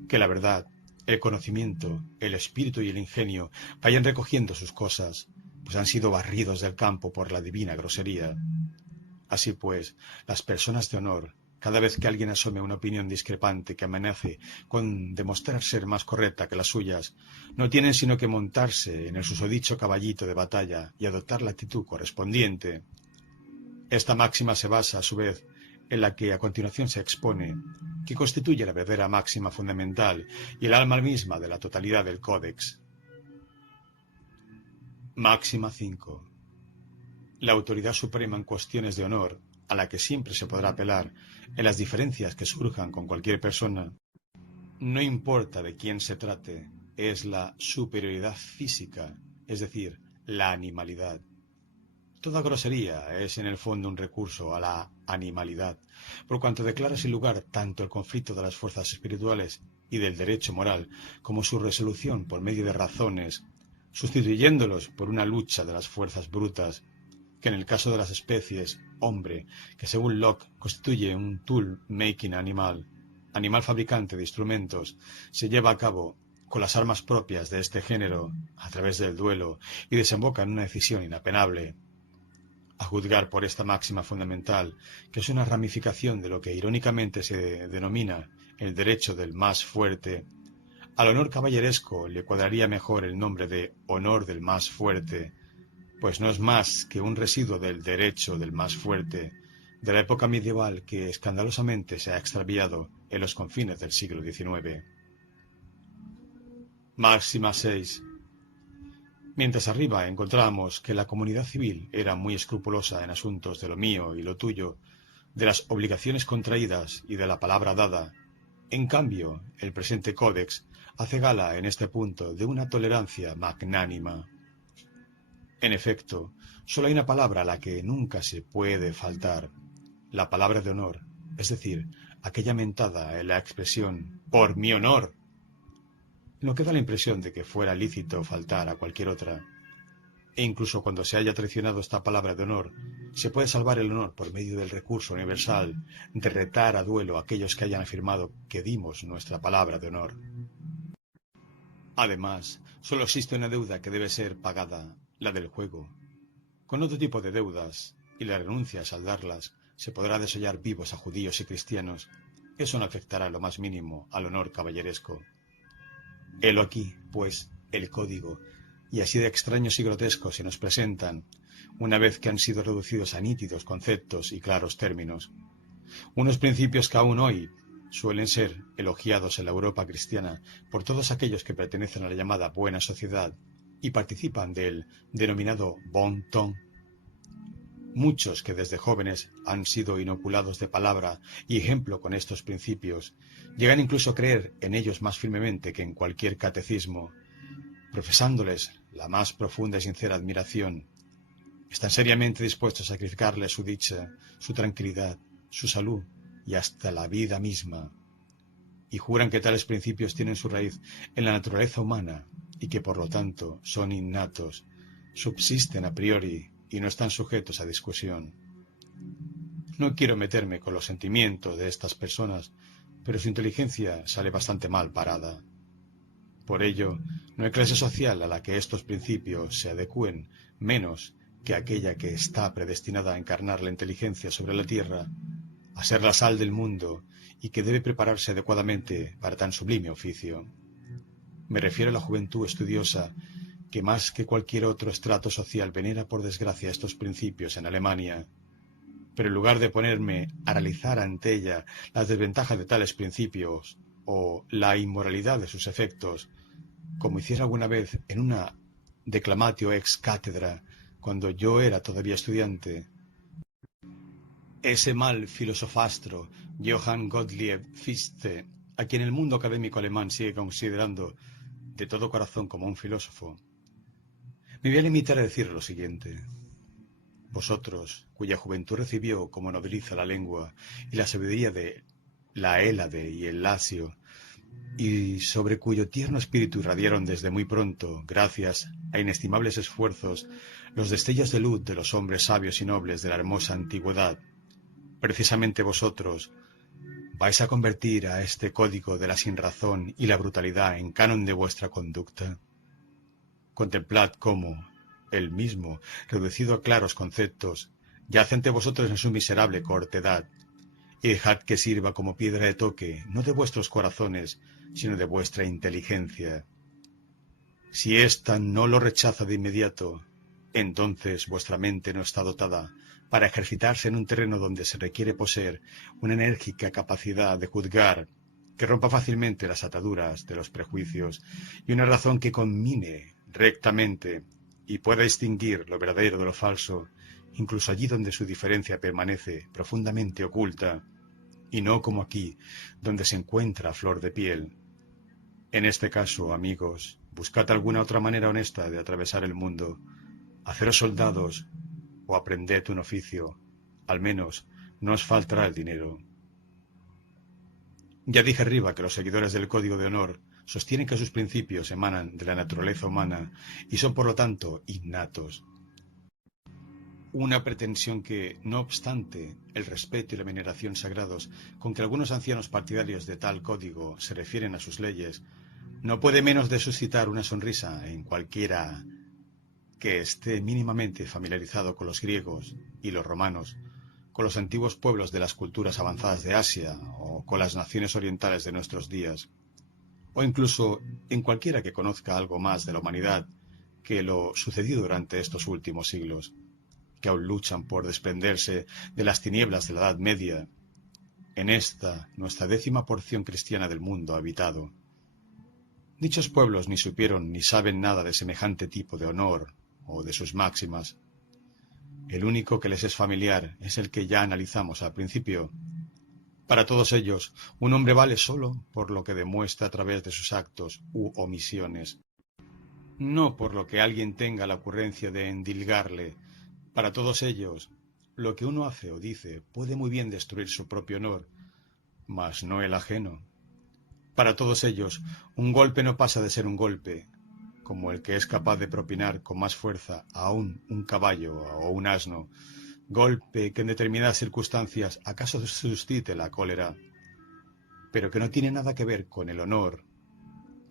Que la verdad, el conocimiento, el espíritu y el ingenio vayan recogiendo sus cosas, pues han sido barridos del campo por la divina grosería. Así pues, las personas de honor, cada vez que alguien asome una opinión discrepante que amenace con demostrar ser más correcta que las suyas, no tienen sino que montarse en el susodicho caballito de batalla y adoptar la actitud correspondiente. Esta máxima se basa, a su vez, en la que a continuación se expone, que constituye la verdadera máxima fundamental y el alma misma de la totalidad del Códex. Máxima 5. La autoridad suprema en cuestiones de honor, a la que siempre se podrá apelar en las diferencias que surjan con cualquier persona, no importa de quién se trate, es la superioridad física, es decir, la animalidad. Toda grosería es en el fondo un recurso a la animalidad, por cuanto declara sin lugar tanto el conflicto de las fuerzas espirituales y del derecho moral como su resolución por medio de razones, sustituyéndolos por una lucha de las fuerzas brutas, que en el caso de las especies, hombre, que según Locke constituye un tool-making animal fabricante de instrumentos, se lleva a cabo con las armas propias de este género a través del duelo y desemboca en una decisión inapenable. A juzgar por esta máxima fundamental, que es una ramificación de lo que irónicamente se denomina el derecho del más fuerte, al honor caballeresco le cuadraría mejor el nombre de honor del más fuerte, pues no es más que un residuo del derecho del más fuerte, de la época medieval que escandalosamente se ha extraviado en los confines del siglo XIX. Máxima 6. Mientras arriba encontrábamos que la comunidad civil era muy escrupulosa en asuntos de lo mío y lo tuyo, de las obligaciones contraídas y de la palabra dada, en cambio, el presente códex hace gala en este punto de una tolerancia magnánima. En efecto, solo hay una palabra a la que nunca se puede faltar, la palabra de honor, es decir, aquella mentada en la expresión «por mi honor». No queda la impresión de que fuera lícito faltar a cualquier otra, e incluso cuando se haya traicionado esta palabra de honor, se puede salvar el honor por medio del recurso universal de retar a duelo a aquellos que hayan afirmado que dimos nuestra palabra de honor. Además, solo existe una deuda que debe ser pagada, la del juego. Con otro tipo de deudas, y la renuncia a saldarlas, se podrá desollar vivos a judíos y cristianos. Eso no afectará lo más mínimo al honor caballeresco. Helo aquí, pues, el código, y así de extraños y grotescos se nos presentan, una vez que han sido reducidos a nítidos conceptos y claros términos. Unos principios que aún hoy suelen ser elogiados en la Europa cristiana por todos aquellos que pertenecen a la llamada buena sociedad y participan del denominado bon ton. Muchos que desde jóvenes han sido inoculados de palabra y ejemplo con estos principios, llegan incluso a creer en ellos más firmemente que en cualquier catecismo, profesándoles la más profunda y sincera admiración. Están seriamente dispuestos a sacrificarle su dicha, su tranquilidad, su salud y hasta la vida misma. Y juran que tales principios tienen su raíz en la naturaleza humana y que por lo tanto son innatos, subsisten a priori y no están sujetos a discusión. No quiero meterme con los sentimientos de estas personas, pero su inteligencia sale bastante mal parada. Por ello, no hay clase social a la que estos principios se adecúen menos que aquella que está predestinada a encarnar la inteligencia sobre la tierra, a ser la sal del mundo y que debe prepararse adecuadamente para tan sublime oficio. Me refiero a la juventud estudiosa que más que cualquier otro estrato social venera por desgracia estos principios en Alemania. Pero en lugar de ponerme a analizar ante ella las desventajas de tales principios o la inmoralidad de sus efectos, como hiciera alguna vez en una declamatio ex cátedra cuando yo era todavía estudiante, ese mal filosofastro Johann Gottlieb Fichte, a quien el mundo académico alemán sigue considerando de todo corazón como un filósofo, me voy a limitar a decir lo siguiente. Vosotros, cuya juventud recibió como nodriza la lengua y la sabiduría de la Hélade y el Lacio, y sobre cuyo tierno espíritu irradiaron desde muy pronto, gracias a inestimables esfuerzos, los destellos de luz de los hombres sabios y nobles de la hermosa antigüedad, precisamente vosotros vais a convertir a este código de la sinrazón y la brutalidad en canon de vuestra conducta. Contemplad cómo, el mismo, reducido a claros conceptos, yace ante vosotros en su miserable cortedad, y dejad que sirva como piedra de toque, no de vuestros corazones, sino de vuestra inteligencia. Si ésta no lo rechaza de inmediato, entonces vuestra mente no está dotada para ejercitarse en un terreno donde se requiere poseer una enérgica capacidad de juzgar que rompa fácilmente las ataduras de los prejuicios y una razón que conmine rectamente y pueda distinguir lo verdadero de lo falso, incluso allí donde su diferencia permanece profundamente oculta, y no como aquí, donde se encuentra a flor de piel. En este caso, amigos, buscad alguna otra manera honesta de atravesar el mundo, haceros soldados o aprended un oficio, al menos no os faltará el dinero. Ya dije arriba que los seguidores del Código de Honor sostienen que sus principios emanan de la naturaleza humana y son por lo tanto innatos. Una pretensión que, no obstante, el respeto y la veneración sagrados con que algunos ancianos partidarios de tal código se refieren a sus leyes, no puede menos de suscitar una sonrisa en cualquiera que esté mínimamente familiarizado con los griegos y los romanos, con los antiguos pueblos de las culturas avanzadas de Asia o con las naciones orientales de nuestros días, o incluso en cualquiera que conozca algo más de la humanidad que lo sucedido durante estos últimos siglos, que aún luchan por desprenderse de las tinieblas de la Edad Media, en esta, nuestra 10ª porción cristiana del mundo habitado. Dichos pueblos ni supieron ni saben nada de semejante tipo de honor o de sus máximas. El único que les es familiar es el que ya analizamos al principio. Para todos ellos, un hombre vale solo por lo que demuestra a través de sus actos u omisiones, no por lo que alguien tenga la ocurrencia de endilgarle. Para todos ellos, lo que uno hace o dice puede muy bien destruir su propio honor, mas no el ajeno. Para todos ellos, un golpe no pasa de ser un golpe, como el que es capaz de propinar con más fuerza aún un caballo o un asno, golpe que en determinadas circunstancias acaso suscite la cólera, pero que no tiene nada que ver con el honor.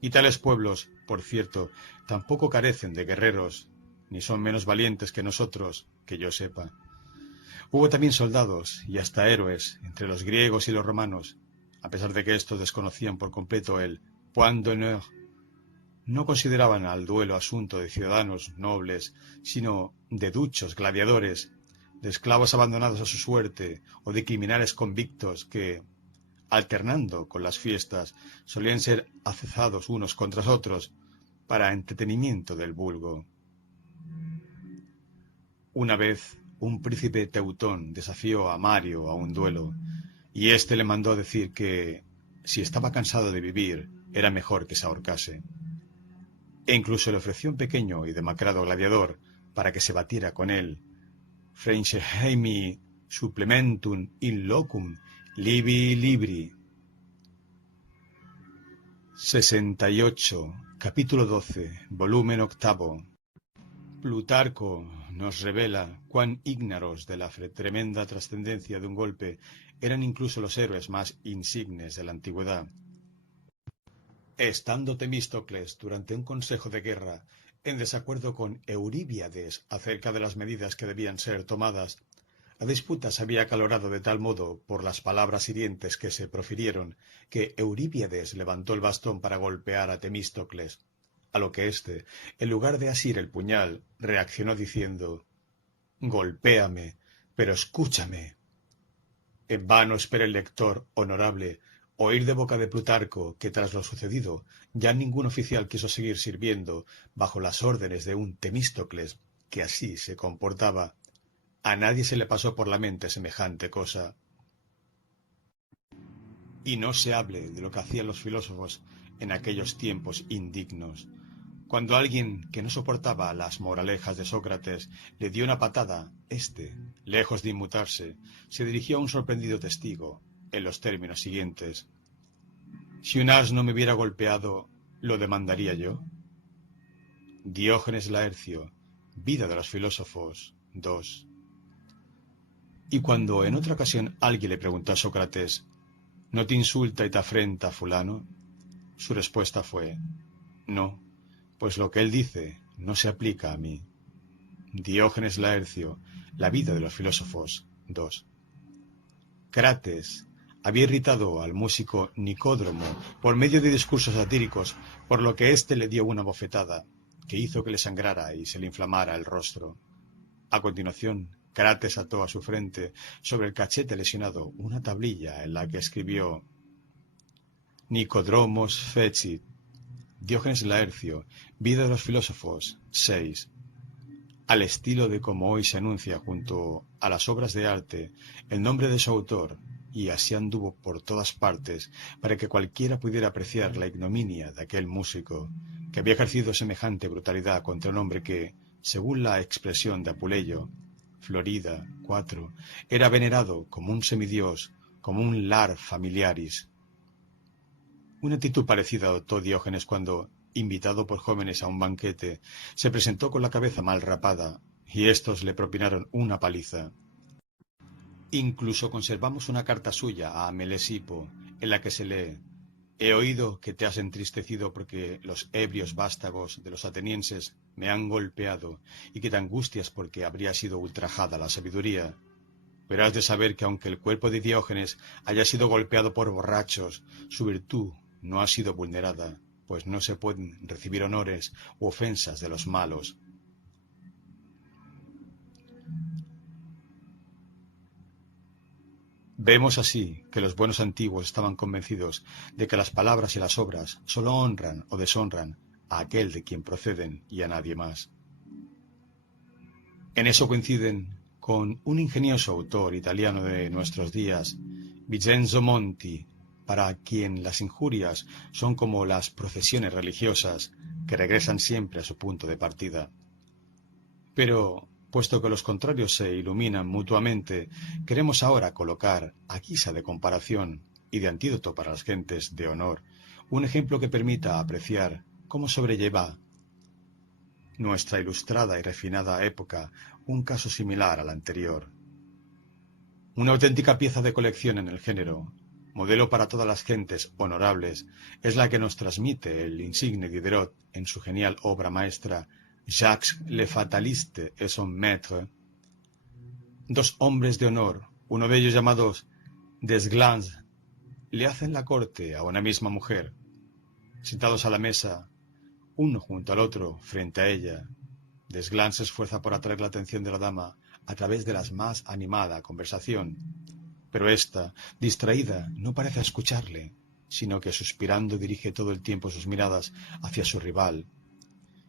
Y tales pueblos, por cierto, tampoco carecen de guerreros, ni son menos valientes que nosotros, que yo sepa. Hubo también soldados y hasta héroes entre los griegos y los romanos, a pesar de que estos desconocían por completo el point d'honneur. No consideraban al duelo asunto de ciudadanos nobles, sino de duchos gladiadores, de esclavos abandonados a su suerte o de criminales convictos que, alternando con las fiestas, solían ser acezados unos contra otros para entretenimiento del vulgo. Una vez, un príncipe teutón desafió a Mario a un duelo, y éste le mandó a decir que, si estaba cansado de vivir, era mejor que se ahorcase. E incluso le ofreció un pequeño y demacrado gladiador para que se batiera con él. Freingeheimi supplementum in locum libi libri. 68, capítulo 12, volumen 8. Plutarco nos revela cuán ígnaros de la tremenda trascendencia de un golpe eran incluso los héroes más insignes de la antigüedad. Estando Temístocles durante un consejo de guerra en desacuerdo con Euríbiades acerca de las medidas que debían ser tomadas, la disputa se había acalorado de tal modo por las palabras hirientes que se profirieron que Euríbiades levantó el bastón para golpear a Temístocles, a lo que éste, en lugar de asir el puñal, reaccionó diciendo: «Golpéame, pero escúchame». En vano espera el lector honorable oír de boca de Plutarco que tras lo sucedido ya ningún oficial quiso seguir sirviendo bajo las órdenes de un Temístocles que así se comportaba. A nadie se le pasó por la mente semejante cosa. Y no se hable de lo que hacían los filósofos en aquellos tiempos indignos. Cuando alguien que no soportaba las moralejas de Sócrates le dio una patada, éste, lejos de inmutarse, se dirigió a un sorprendido testigo en los términos siguientes: «Si un asno me hubiera golpeado, ¿lo demandaría yo?». Diógenes Laercio, Vida de los Filósofos, 2. Y cuando en otra ocasión alguien le preguntó a Sócrates: «¿No te insulta y te afrenta fulano?», su respuesta fue: «No, pues lo que él dice no se aplica a mí». Diógenes Laercio, La vida de los filósofos, 2. Crates había irritado al músico Nicódromo por medio de discursos satíricos, por lo que éste le dio una bofetada, que hizo que le sangrara y se le inflamara el rostro. A continuación, Crates ató a su frente, sobre el cachete lesionado, una tablilla en la que escribió: Nicodromos fecit. Diógenes Laercio, Vida de los filósofos, 6. Al estilo de como hoy se anuncia junto a las obras de arte el nombre de su autor, y así anduvo por todas partes para que cualquiera pudiera apreciar la ignominia de aquel músico, que había ejercido semejante brutalidad contra un hombre que, según la expresión de Apuleyo, Florida, 4, era venerado como un semidios, como un lar familiaris. Una actitud parecida adoptó Diógenes cuando, invitado por jóvenes a un banquete, se presentó con la cabeza mal rapada, y éstos le propinaron una paliza. Incluso conservamos una carta suya a Melesipo, en la que se lee: He oído que te has entristecido porque los ebrios vástagos de los atenienses me han golpeado, y que te angustias porque habría sido ultrajada la sabiduría. Pero has de saber que aunque el cuerpo de Diógenes haya sido golpeado por borrachos, su virtud no ha sido vulnerada, pues no se pueden recibir honores u ofensas de los malos. Vemos así que los buenos antiguos estaban convencidos de que las palabras y las obras sólo honran o deshonran a aquel de quien proceden y a nadie más. En eso coinciden con un ingenioso autor italiano de nuestros días, Vincenzo Monti, para quien las injurias son como las procesiones religiosas que regresan siempre a su punto de partida. Pero, puesto que los contrarios se iluminan mutuamente, queremos ahora colocar, a guisa de comparación y de antídoto para las gentes de honor, un ejemplo que permita apreciar cómo sobrelleva nuestra ilustrada y refinada época un caso similar al anterior. Una auténtica pieza de colección en el género, modelo para todas las gentes honorables, es la que nos transmite el insigne Diderot en su genial obra maestra Jacques le Fataliste et son maître. Dos hombres de honor, uno de ellos llamado Desglances, le hacen la corte a una misma mujer. Sentados a la mesa, uno junto al otro, frente a ella, Desglances se esfuerza por atraer la atención de la dama a través de la más animada conversación, pero ésta, distraída, no parece escucharle, sino que suspirando dirige todo el tiempo sus miradas hacia su rival.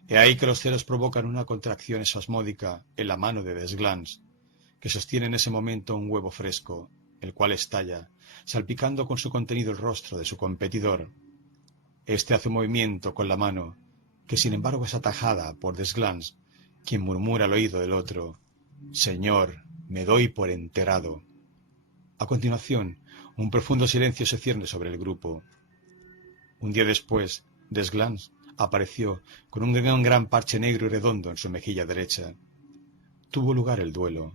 He ahí que los celos provocan una contracción espasmódica en la mano de Desglances, que sostiene en ese momento un huevo fresco, el cual estalla, salpicando con su contenido el rostro de su competidor. Este hace un movimiento con la mano, que sin embargo es atajada por Desglances, quien murmura al oído del otro: «Señor, me doy por enterado». A continuación, un profundo silencio se cierne sobre el grupo. Un día después, Desglances apareció con un gran parche negro y redondo en su mejilla derecha. Tuvo lugar el duelo.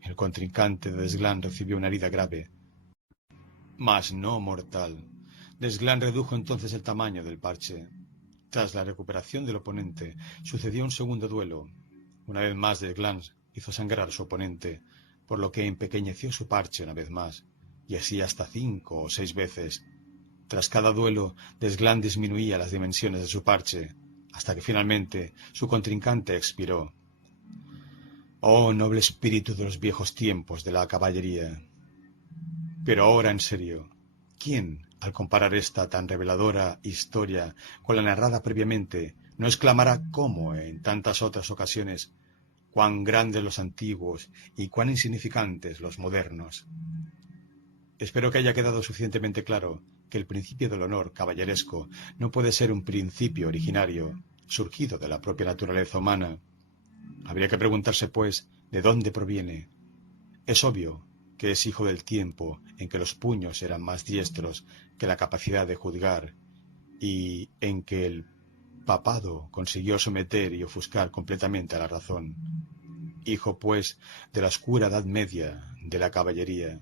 El contrincante de Desglances recibió una herida grave, mas no mortal. Desglances redujo entonces el tamaño del parche. Tras la recuperación del oponente, sucedió un segundo duelo. Una vez más Desglances hizo sangrar a su oponente, por lo que empequeñeció su parche una vez más, y así hasta 5 o 6 veces. Tras cada duelo, Desglances disminuía las dimensiones de su parche, hasta que finalmente su contrincante expiró. Oh, noble espíritu de los viejos tiempos de la caballería. Pero ahora en serio, ¿quién, al comparar esta tan reveladora historia con la narrada previamente, no exclamará cómo, en tantas otras ocasiones, cuán grandes los antiguos y cuán insignificantes los modernos? Espero que haya quedado suficientemente claro que el principio del honor caballeresco no puede ser un principio originario, surgido de la propia naturaleza humana. Habría que preguntarse, pues, de dónde proviene. Es obvio que es hijo del tiempo en que los puños eran más diestros que la capacidad de juzgar, y en que el papado consiguió someter y ofuscar completamente a la razón. Hijo, pues, de la oscura Edad Media, de la caballería.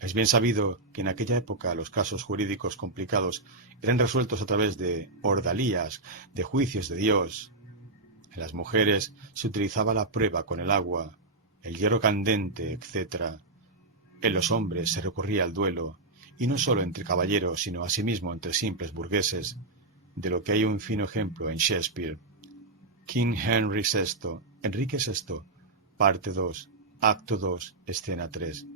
Es bien sabido que en aquella época los casos jurídicos complicados eran resueltos a través de ordalías, de juicios de Dios. En las mujeres se utilizaba la prueba con el agua, el hierro candente, etc. En los hombres se recurría al duelo, y no solo entre caballeros, sino asimismo entre simples burgueses, de lo que hay un fino ejemplo en Shakespeare. King Henry VI, Enrique VI, parte 2, acto 2, escena 3.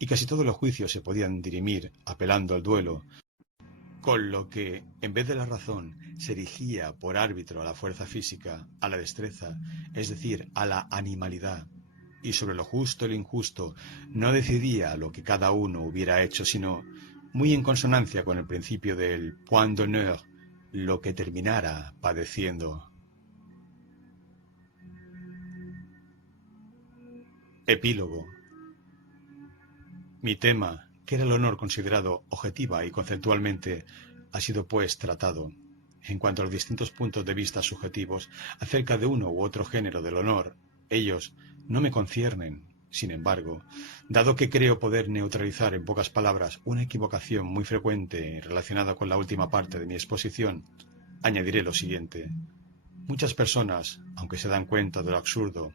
Y casi todos los juicios se podían dirimir apelando al duelo, con lo que, en vez de la razón, se erigía por árbitro a la fuerza física, a la destreza, es decir, a la animalidad. Y sobre lo justo y lo injusto no decidía lo que cada uno hubiera hecho, sino, muy en consonancia con el principio del point d'honneur, lo que terminara padeciendo. Epílogo. Mi tema, que era el honor considerado objetiva y conceptualmente, ha sido pues tratado. En cuanto a los distintos puntos de vista subjetivos acerca de uno u otro género del honor, ellos no me conciernen. Sin embargo, dado que creo poder neutralizar en pocas palabras una equivocación muy frecuente relacionada con la última parte de mi exposición, añadiré lo siguiente. Muchas personas, aunque se dan cuenta de lo absurdo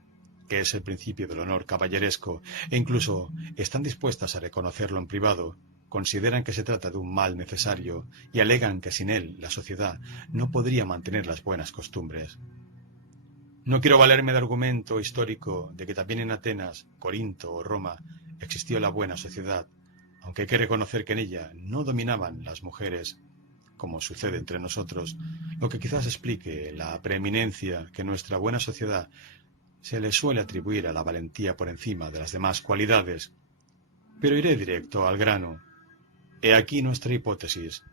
que es el principio del honor caballeresco, e incluso están dispuestas a reconocerlo en privado, consideran que se trata de un mal necesario y alegan que sin él la sociedad no podría mantener las buenas costumbres. No quiero valerme de argumento histórico de que también en Atenas, Corinto o Roma existió la buena sociedad, aunque hay que reconocer que en ella no dominaban las mujeres, como sucede entre nosotros, lo que quizás explique la preeminencia que nuestra buena sociedad se le suele atribuir a la valentía por encima de las demás cualidades. Pero iré directo al grano. He aquí nuestra hipótesis.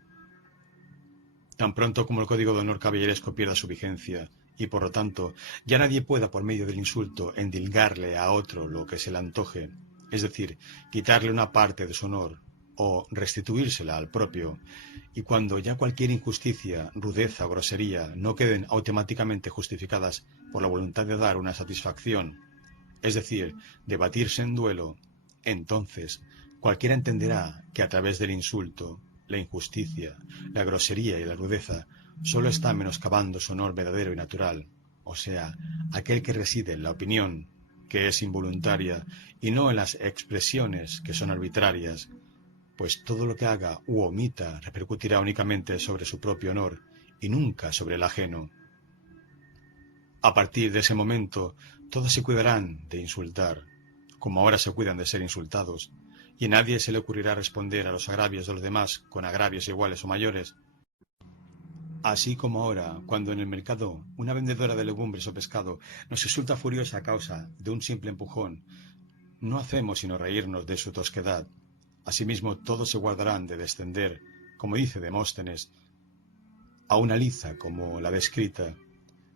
Tan pronto como el código de honor caballeresco pierda su vigencia, y por lo tanto ya nadie pueda por medio del insulto endilgarle a otro lo que se le antoje, es decir, quitarle una parte de su honor, o restituírsela al propio, y cuando ya cualquier injusticia, rudeza o grosería no queden automáticamente justificadas por la voluntad de dar una satisfacción, es decir, de batirse en duelo, entonces cualquiera entenderá que a través del insulto, la injusticia, la grosería y la rudeza solo está menoscabando su honor verdadero y natural, o sea, aquel que reside en la opinión, que es involuntaria, y no en las expresiones, que son arbitrarias, pues todo lo que haga u omita repercutirá únicamente sobre su propio honor y nunca sobre el ajeno. A partir de ese momento, todos se cuidarán de insultar, como ahora se cuidan de ser insultados, y a nadie se le ocurrirá responder a los agravios de los demás con agravios iguales o mayores. Así como ahora, cuando en el mercado una vendedora de legumbres o pescado nos insulta furiosa a causa de un simple empujón, no hacemos sino reírnos de su tosquedad. Asimismo, todos se guardarán de descender, como dice Demóstenes, a una liza como la descrita,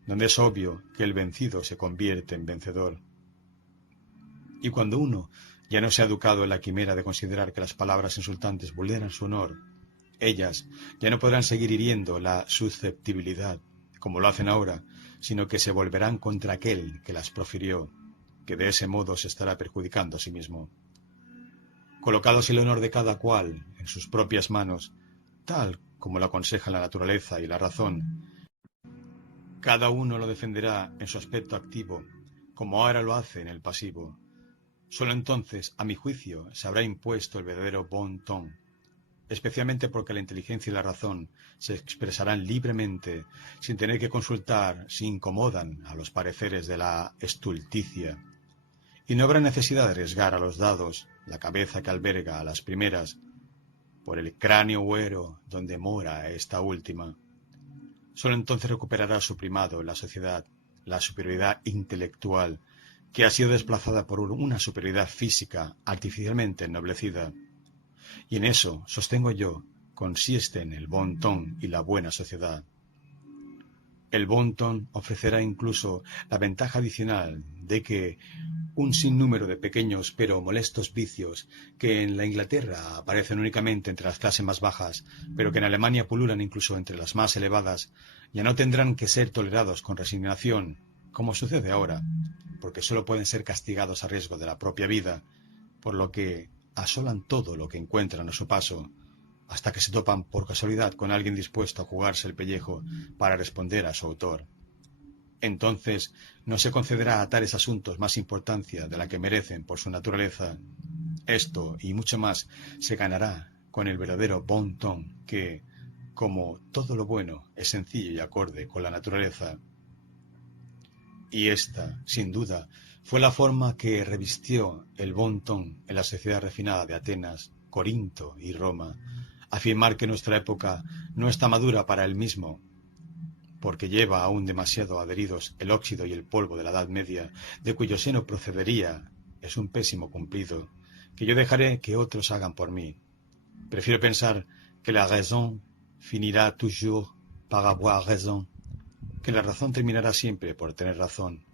donde es obvio que el vencido se convierte en vencedor. Y cuando uno ya no se ha educado en la quimera de considerar que las palabras insultantes vulneran su honor, ellas ya no podrán seguir hiriendo la susceptibilidad, como lo hacen ahora, sino que se volverán contra aquel que las profirió, que de ese modo se estará perjudicando a sí mismo. Colocados el honor de cada cual en sus propias manos, tal como lo aconsejan la naturaleza y la razón, cada uno lo defenderá en su aspecto activo, como ahora lo hace en el pasivo. Solo entonces, a mi juicio, se habrá impuesto el verdadero bon ton, especialmente porque la inteligencia y la razón se expresarán libremente, sin tener que consultar si incomodan a los pareceres de la estulticia. Y no habrá necesidad de arriesgar a los dados la cabeza que alberga a las primeras, por el cráneo huero donde mora esta última. Solo entonces recuperará su primado en la sociedad, la superioridad intelectual, que ha sido desplazada por una superioridad física artificialmente ennoblecida. Y en eso, sostengo yo, consisten el bon ton y la buena sociedad. El bon ton ofrecerá incluso la ventaja adicional de que un sinnúmero de pequeños pero molestos vicios que en la Inglaterra aparecen únicamente entre las clases más bajas, pero que en Alemania pululan incluso entre las más elevadas, ya no tendrán que ser tolerados con resignación, como sucede ahora, porque solo pueden ser castigados a riesgo de la propia vida, por lo que asolan todo lo que encuentran a su paso, hasta que se topan por casualidad con alguien dispuesto a jugarse el pellejo para responder a su autor. entonces no se concederá a tales asuntos más importancia de la que merecen por su naturaleza. Esto y mucho más se ganará con el verdadero bon ton que, como todo lo bueno, es sencillo y acorde con la naturaleza. Y esta, sin duda, fue la forma que revistió el bon ton en la sociedad refinada de Atenas, Corinto y Roma. Afirmar que nuestra época no está madura para el mismo, porque lleva aún demasiado adheridos el óxido y el polvo de la Edad Media, de cuyo seno procedería, es un pésimo cumplido, que yo dejaré que otros hagan por mí. Prefiero pensar que la raison finirá toujours par avoir raison, que la razón terminará siempre por tener razón,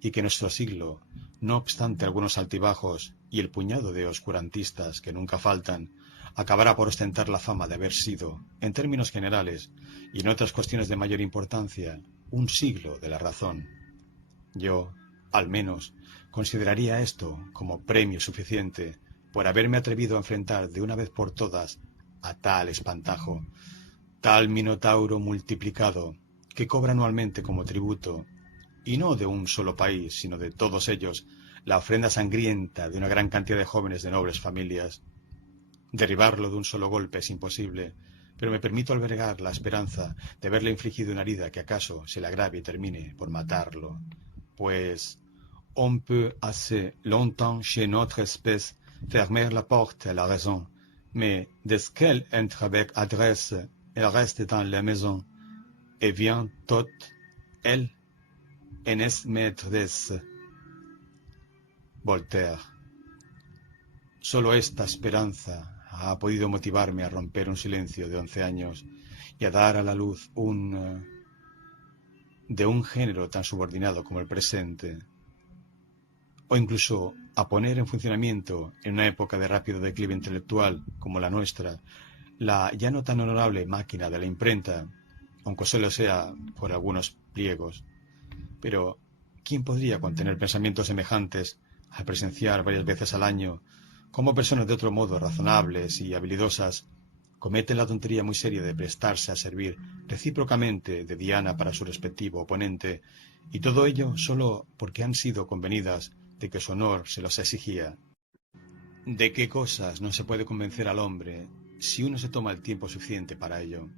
y que nuestro siglo, no obstante algunos altibajos y el puñado de oscurantistas que nunca faltan, acabará por ostentar la fama de haber sido, en términos generales y en otras cuestiones de mayor importancia, un siglo de la razón. Yo, al menos, consideraría esto como premio suficiente por haberme atrevido a enfrentar de una vez por todas a tal espantajo, tal minotauro multiplicado, que cobra anualmente como tributo, y no de un solo país, sino de todos ellos, la ofrenda sangrienta de una gran cantidad de jóvenes de nobles familias. Derribarlo de un solo golpe es imposible, pero me permito albergar la esperanza de haberle infligido una herida que acaso se le agrave y termine por matarlo, pues on peut assez longtemps chez notre espèce fermer la porte à la raison, mais dès qu'elle entre avec adresse, elle reste dans la maison, et vient toute, elle, en es maîtresse. Voltaire. Solo esta esperanza ha podido motivarme a romper un silencio de 11 años y a dar a la luz de un género tan subordinado como el presente, o incluso a poner en funcionamiento, en una época de rápido declive intelectual como la nuestra, la ya no tan honorable máquina de la imprenta, aunque solo sea por algunos pliegos. Pero, ¿quién podría contener pensamientos semejantes al presenciar varias veces al año cómo personas de otro modo razonables y habilidosas cometen la tontería muy seria de prestarse a servir recíprocamente de diana para su respectivo oponente, y todo ello solo porque han sido convenidas de que su honor se los exigía? ¿De qué cosas no se puede convencer al hombre si uno se toma el tiempo suficiente para ello?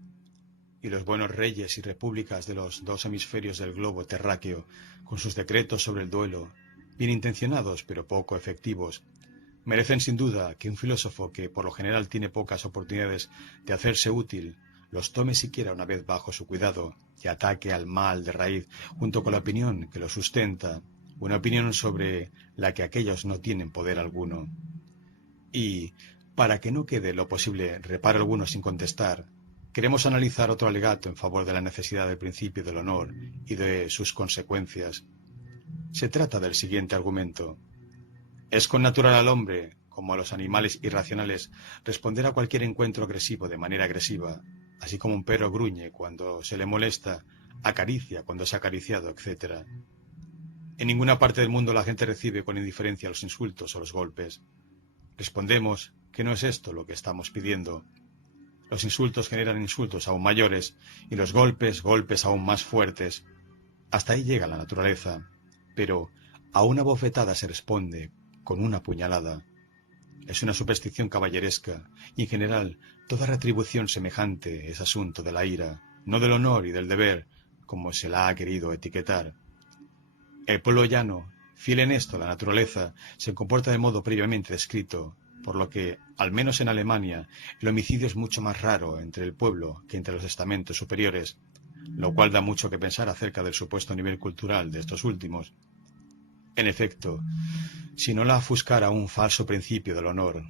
Y los buenos reyes y repúblicas de los dos hemisferios del globo terráqueo, con sus decretos sobre el duelo, bien intencionados pero poco efectivos, merecen sin duda que un filósofo que por lo general tiene pocas oportunidades de hacerse útil, los tome siquiera una vez bajo su cuidado y ataque al mal de raíz junto con la opinión que lo sustenta, una opinión sobre la que aquellos no tienen poder alguno. Y, para que no quede lo posible reparo alguno sin contestar, queremos analizar otro alegato en favor de la necesidad del principio del honor y de sus consecuencias. Se trata del siguiente argumento. Es connatural al hombre, como a los animales irracionales, responder a cualquier encuentro agresivo de manera agresiva, así como un perro gruñe cuando se le molesta, acaricia cuando es acariciado, etc. En ninguna parte del mundo la gente recibe con indiferencia los insultos o los golpes. Respondemos que no es esto lo que estamos pidiendo. Los insultos generan insultos aún mayores y los golpes, golpes aún más fuertes. Hasta ahí llega la naturaleza, pero a una bofetada se responde con una puñalada. Es una superstición caballeresca y en general toda retribución semejante es asunto de la ira, no del honor y del deber, como se la ha querido etiquetar. El pueblo llano, fiel en esto a la naturaleza, se comporta de modo previamente descrito, por lo que, al menos en Alemania, el homicidio es mucho más raro entre el pueblo que entre los estamentos superiores, lo cual da mucho que pensar acerca del supuesto nivel cultural de estos últimos. En efecto, si no la ofuscara un falso principio del honor,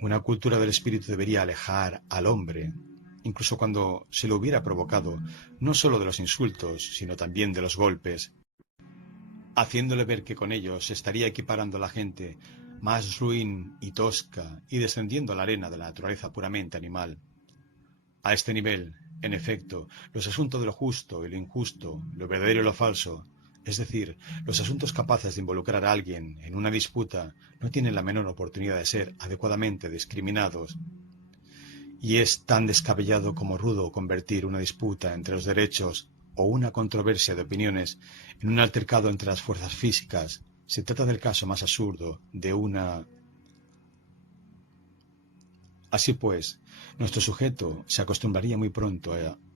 una cultura del espíritu debería alejar al hombre, incluso cuando se lo hubiera provocado, no solo de los insultos, sino también de los golpes, haciéndole ver que con ellos se estaría equiparando a la gente más ruin y tosca y descendiendo a la arena de la naturaleza puramente animal. A este nivel, en efecto, los asuntos de lo justo y lo injusto, lo verdadero y lo falso, es decir, los asuntos capaces de involucrar a alguien en una disputa, no tienen la menor oportunidad de ser adecuadamente discriminados. Y es tan descabellado como rudo convertir una disputa entre los derechos o una controversia de opiniones en un altercado entre las fuerzas físicas, se trata del caso más absurdo de una... Así pues, nuestro sujeto se acostumbraría muy pronto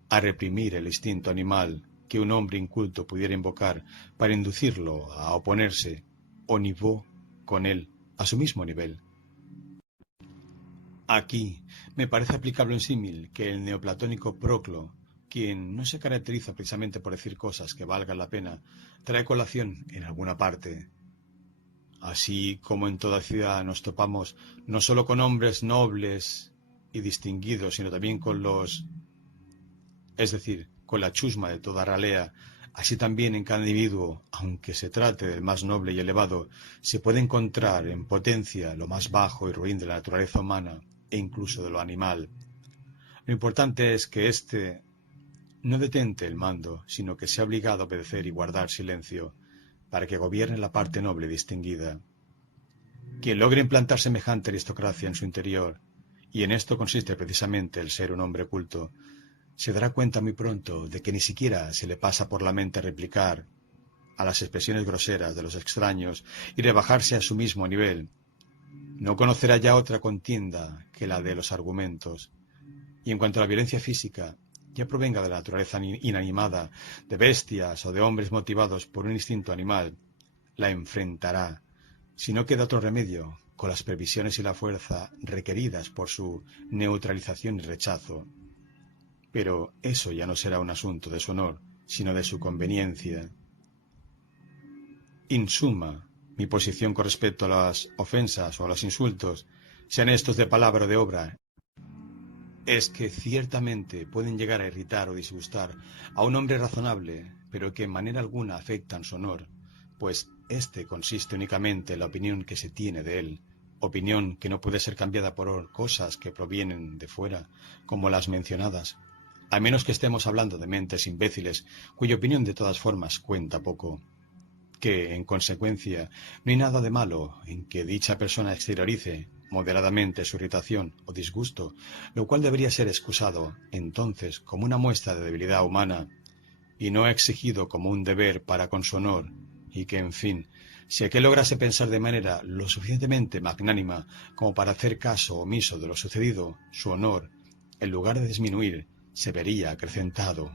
a reprimir el instinto animal que un hombre inculto pudiera invocar para inducirlo a oponerse o niveau con él a su mismo nivel. Aquí me parece aplicable un símil que el neoplatónico Proclo, quien no se caracteriza precisamente por decir cosas que valgan la pena, trae colación en alguna parte. Así como en toda ciudad nos topamos no solo con hombres nobles y distinguidos, sino también con es decir, con la chusma de toda ralea, así también en cada individuo, aunque se trate del más noble y elevado, se puede encontrar en potencia lo más bajo y ruin de la naturaleza humana e incluso de lo animal. Lo importante es que éste no detente el mando, sino que sea obligado a obedecer y guardar silencio, para que gobierne la parte noble y distinguida. Quien logre implantar semejante aristocracia en su interior, y en esto consiste precisamente el ser un hombre culto, se dará cuenta muy pronto de que ni siquiera se le pasa por la mente replicar a las expresiones groseras de los extraños y rebajarse a su mismo nivel. No conocerá ya otra contienda que la de los argumentos. Y en cuanto a la violencia física, ya provenga de la naturaleza inanimada, de bestias o de hombres motivados por un instinto animal, la enfrentará, si no queda otro remedio, con las previsiones y la fuerza requeridas por su neutralización y rechazo. Pero eso ya no será un asunto de su honor, sino de su conveniencia. En suma, mi posición con respecto a las ofensas o a los insultos, sean estos de palabra o de obra, es que ciertamente pueden llegar a irritar o disgustar a un hombre razonable, pero que en manera alguna afectan su honor, pues éste consiste únicamente en la opinión que se tiene de él, opinión que no puede ser cambiada por cosas que provienen de fuera, como las mencionadas, a menos que estemos hablando de mentes imbéciles, cuya opinión de todas formas cuenta poco. Que, en consecuencia, no hay nada de malo en que dicha persona exteriorice moderadamente su irritación o disgusto, lo cual debería ser excusado, entonces, como una muestra de debilidad humana, y no exigido como un deber para con su honor, y que, en fin, si aquel lograse pensar de manera lo suficientemente magnánima como para hacer caso omiso de lo sucedido, su honor, en lugar de disminuir, se vería acrecentado.